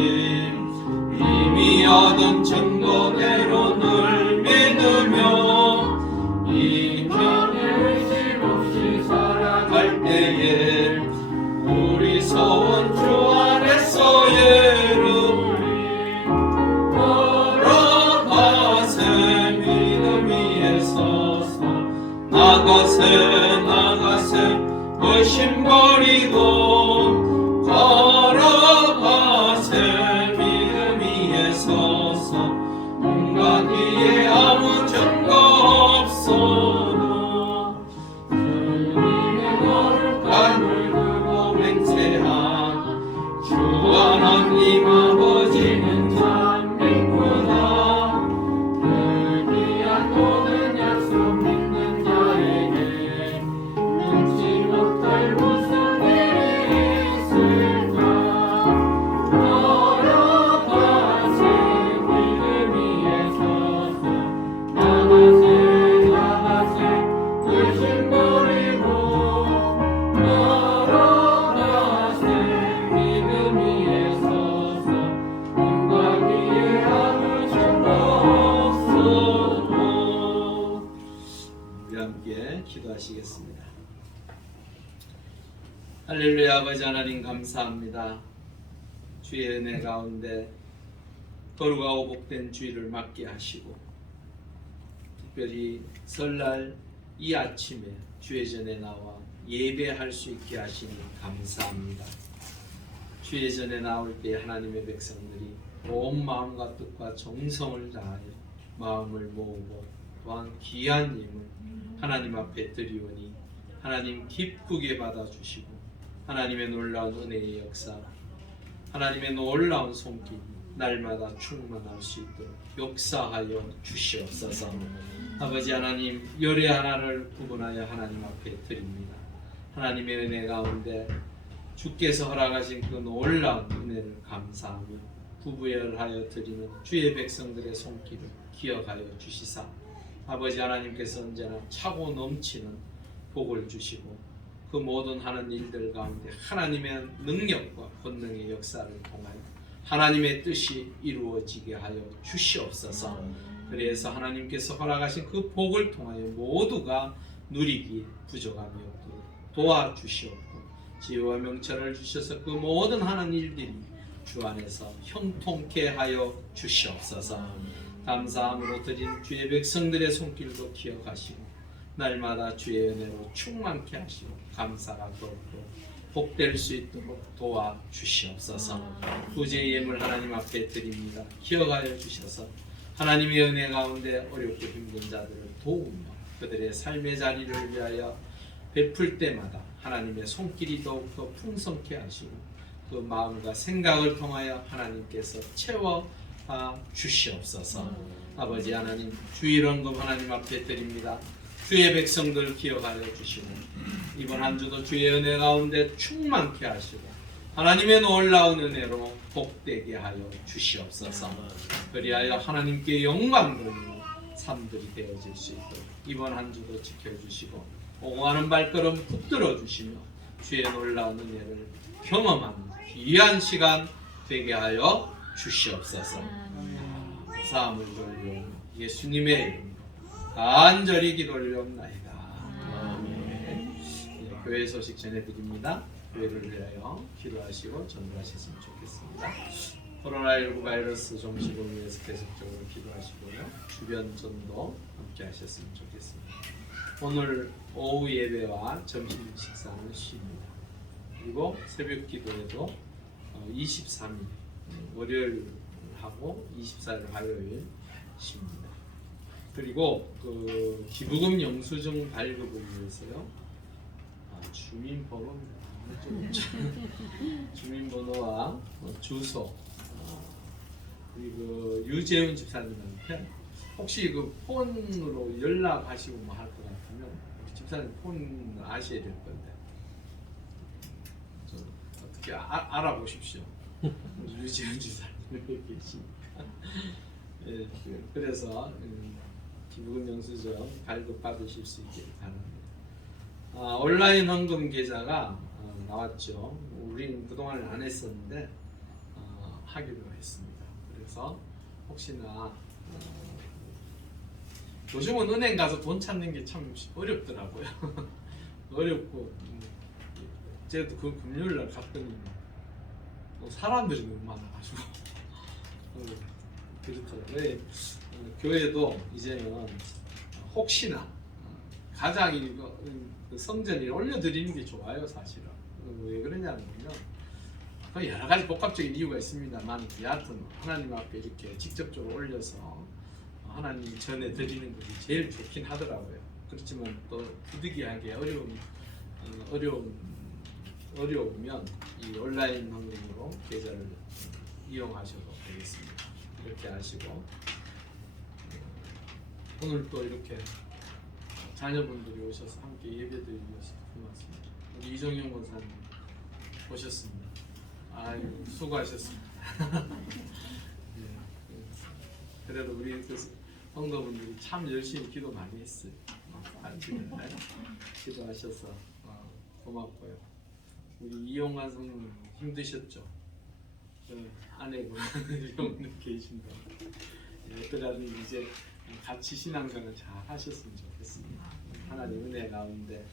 이미 얻은 증거대로 늘 믿으며 이 편에 의심 없이 살아갈 때에 우리 소원 주 안에서 예루리 걸어가세 믿음 위에 서서 나가세 의심 버리고 걸어가세 믿음 위에 서서 눈과 귀에 아무 증거 없어도 주님의 거룩함을 두고 맹세한 주 하나님 아버지는 참 믿구나. 늘 귀한 모든 약속 믿는 자에게 눈치 못할 무슨 일이 있을까. 걸어가세 믿음 위에 서서 나가세 의심 버리고 걸어가세 믿음 위에 서서 눈과 귀에 아무 증거 없어도. 우리 함께 기도하시겠습니다. 할렐루야. 아버지 하나님 감사합니다. 주의 은혜 가운데 거룩하고 복된 주일을 맞게 하시고 특별히 설날 이 아침에 주의 전에 나와 예배할 수 있게 하시니 감사합니다. 주의 전에 나올 때 하나님의 백성들이 온 마음과 뜻과 정성을 다하여 마음을 모으고 또한 귀한 예물 하나님 앞에 드리오니 하나님 기쁘게 받아주시고 하나님의 놀라운 은혜의 역사 하나님의 놀라운 손길 날마다 충만할 수 있도록 역사하여 주시옵소서. 아버지 하나님 열의 하나를 구분하여 하나님 앞에 드립니다. 하나님의 은혜 가운데 주께서 허락하신 그 놀라운 은혜를 감사하며 부부열하여 드리는 주의 백성들의 손길을 기억하여 주시사 아버지 하나님께서 언제나 차고 넘치는 복을 주시고 그 모든 하는 일들 가운데 하나님의 능력과 권능의 역사를 통하여 하나님의 뜻이 이루어지게 하여 주시옵소서. 그래서 하나님께서 허락하신 그 복을 통하여 모두가 누리기에 부족함이 없도록 도와주시옵고 지혜와 명철을 주셔서 그 모든 하는 일들이 주 안에서 형통케 하여 주시옵소서. 감사함으로 드린 주의 백성들의 손길도 기억하시고 날마다 주의 은혜로 충만케 하시고 감사가 더욱더 복될 수 있도록 도와주시옵소서. 구제의 예물 하나님 앞에 드립니다. 기억하여 주셔서 하나님의 은혜 가운데 어렵고 힘든 자들을 도우며 그들의 삶의 자리를 위하여 베풀 때마다 하나님의 손길이 더욱더 풍성케 하시고 그 마음과 생각을 통하여 하나님께서 채워 주시옵소서. 아버지 하나님, 주일 헌금 하나님 앞에 드립니다. 주의 백성들 기억하여 주시고 이번 한 주도 주의 은혜 가운데 충만케 하시고 하나님의 놀라운 은혜로 복되게 하여 주시옵소서. 그리하여 하나님께 영광 돌리는 삶들이 되어질 수 있도록 이번 한 주도 지켜주시고 오고하는 발걸음 붙들어 주시며 주의 놀라운 은혜를 경험하는 귀한 시간 되게 하여 주시옵소서. 사함을 돌려 예수님의 이름으로 간절히 기도올리옵나이다. 교회 소식 전해드립니다. 교회를 위하여 기도하시고 전도하셨으면 좋겠습니다. 코로나19 바이러스 종식을 위해서 계속적으로 기도하시고요. 주변 전도 함께 하셨으면 좋겠습니다. 오늘 오후 예배와 점심 식사는 쉽니다. 그리고 새벽 기도에도 23일 월요일 하고 24일 화요일 쉽니다. 그리고 그 기부금 영수증 발급을 위해서요. 주민번호입니다. 주민번호와 주소 그리고 유재훈 집사님한테 혹시 그 폰으로 연락하시고 뭐 할 것 같으면 집사님 폰 아셔야 될 건데 좀 어떻게 알아보십시오. 유재훈 집사님이 계시니까. 예, 그래서 기부금 영수증 발급 받으실 수 있기를 바랍니다. 온라인 헌금 계좌가 나왔죠. 우리는 그동안 안 했었는데 하기로 했습니다. 그래서 혹시나 요즘은 은행 가서 돈 찾는 게 참 어렵더라고요. 어렵고 제가 그 금요일 날 갔더니 사람들이 너무 많아가지고 그렇더라고요. 교회도 이제는 혹시나 가장 그 성전이 올려드리는 게 좋아요. 사실은 왜 그러냐면 여러 가지 복합적인 이유가 있습니다만 여하튼 하나님 앞에 이렇게 직접적으로 올려서 하나님 전에 드리는 것이 제일 좋긴 하더라고요. 그렇지만 또 부득이하게 어려우면 이 온라인 방송으로 계좌를 이용하셔도 되겠습니다. 이렇게 하시고 오늘 또 이렇게 자녀분들이 오셔서 함께 예배드리기 위해서 고맙습니다. 우리 이정영 권사님 오셨습니다. 아유 수고하셨습니다. 네, 그래도 우리 그 성도분들이 참 열심히 기도 많이 했어요. 기도하셔서 고맙고요. 우리 이용환 성님 힘드셨죠? 아내분 계신다. 그래도 이제 같이 신앙생활 잘 하셨으면 좋겠습니다. 하나님 은혜 가운데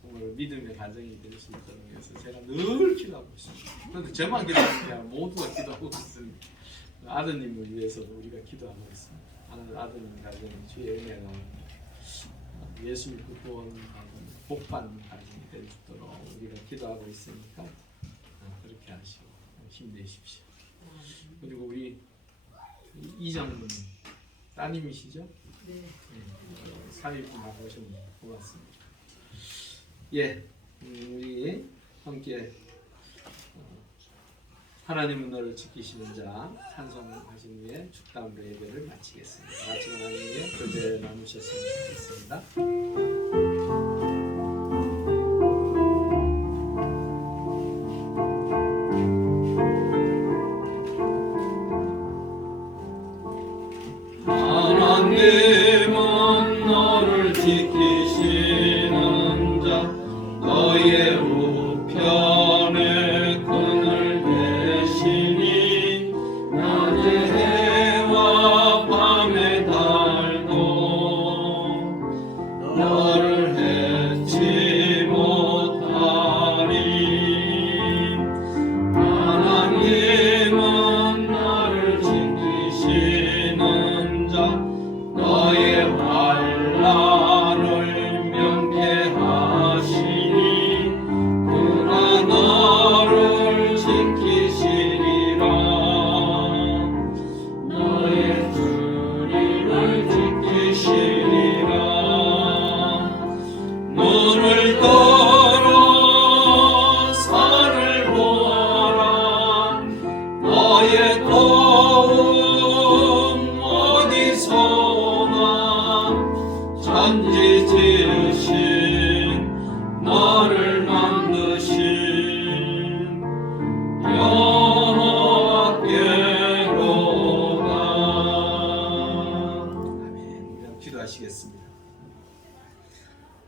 정말 믿음의 가정이 될 수 있도록 해서 제가 늘 기도하고 있습니다. 그런데 저만 기도하는 게 아니라 모두가 기도하고 있습니다. 아드님을 위해서도 우리가 기도하고 있습니다. 아드님 가정이 주의 은혜 가운데 예수님 구원 복받는 가정이 될 수 있도록 우리가 기도하고 있으니까 그렇게 하시고 힘내십시오. 그리고 우리 이장님 따님이시죠? 네. 사위분하고 오셨네요. 고맙습니다. 예, 우리 함께 하나님은 너를 지키시는 자 찬송하신 후에 축담으로 예배를 마치겠습니다. 같이 하나님의 교제 나누셨으면 좋겠습니다. 하나님은 너를 지키시는 자 너의 우편에 그늘 대시니 낮에 해와 밤에 달도 너를 해치 못하리. 하나님은 너를 지키시는 자 너의 환난을 나를 만드신 여호와께로다. 아멘. 기도하시겠습니다.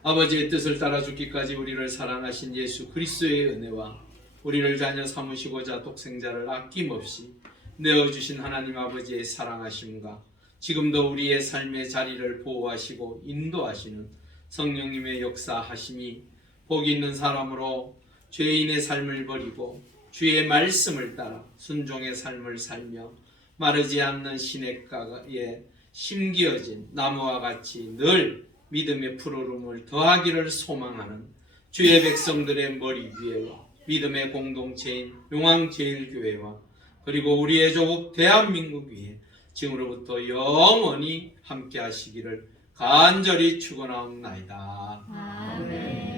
아버지의 뜻을 따라 죽기까지 우리를 사랑하신 예수 그리스도의 은혜와 우리를 자녀 삼으시고자 독생자를 아낌없이 내어주신 하나님 아버지의 사랑하심과 지금도 우리의 삶의 자리를 보호하시고 인도하시는 성령님의 역사하심이 복 있는 사람으로 죄인의 삶을 버리고 주의 말씀을 따라 순종의 삶을 살며 마르지 않는 시냇가에 심기어진 나무와 같이 늘 믿음의 푸르름을 더하기를 소망하는 주의 백성들의 머리 위에와 믿음의 공동체인 용왕제일교회와 그리고 우리의 조국 대한민국 위에 지금으로부터 영원히 함께 하시기를 간절히 축원하옵나이다. 아멘.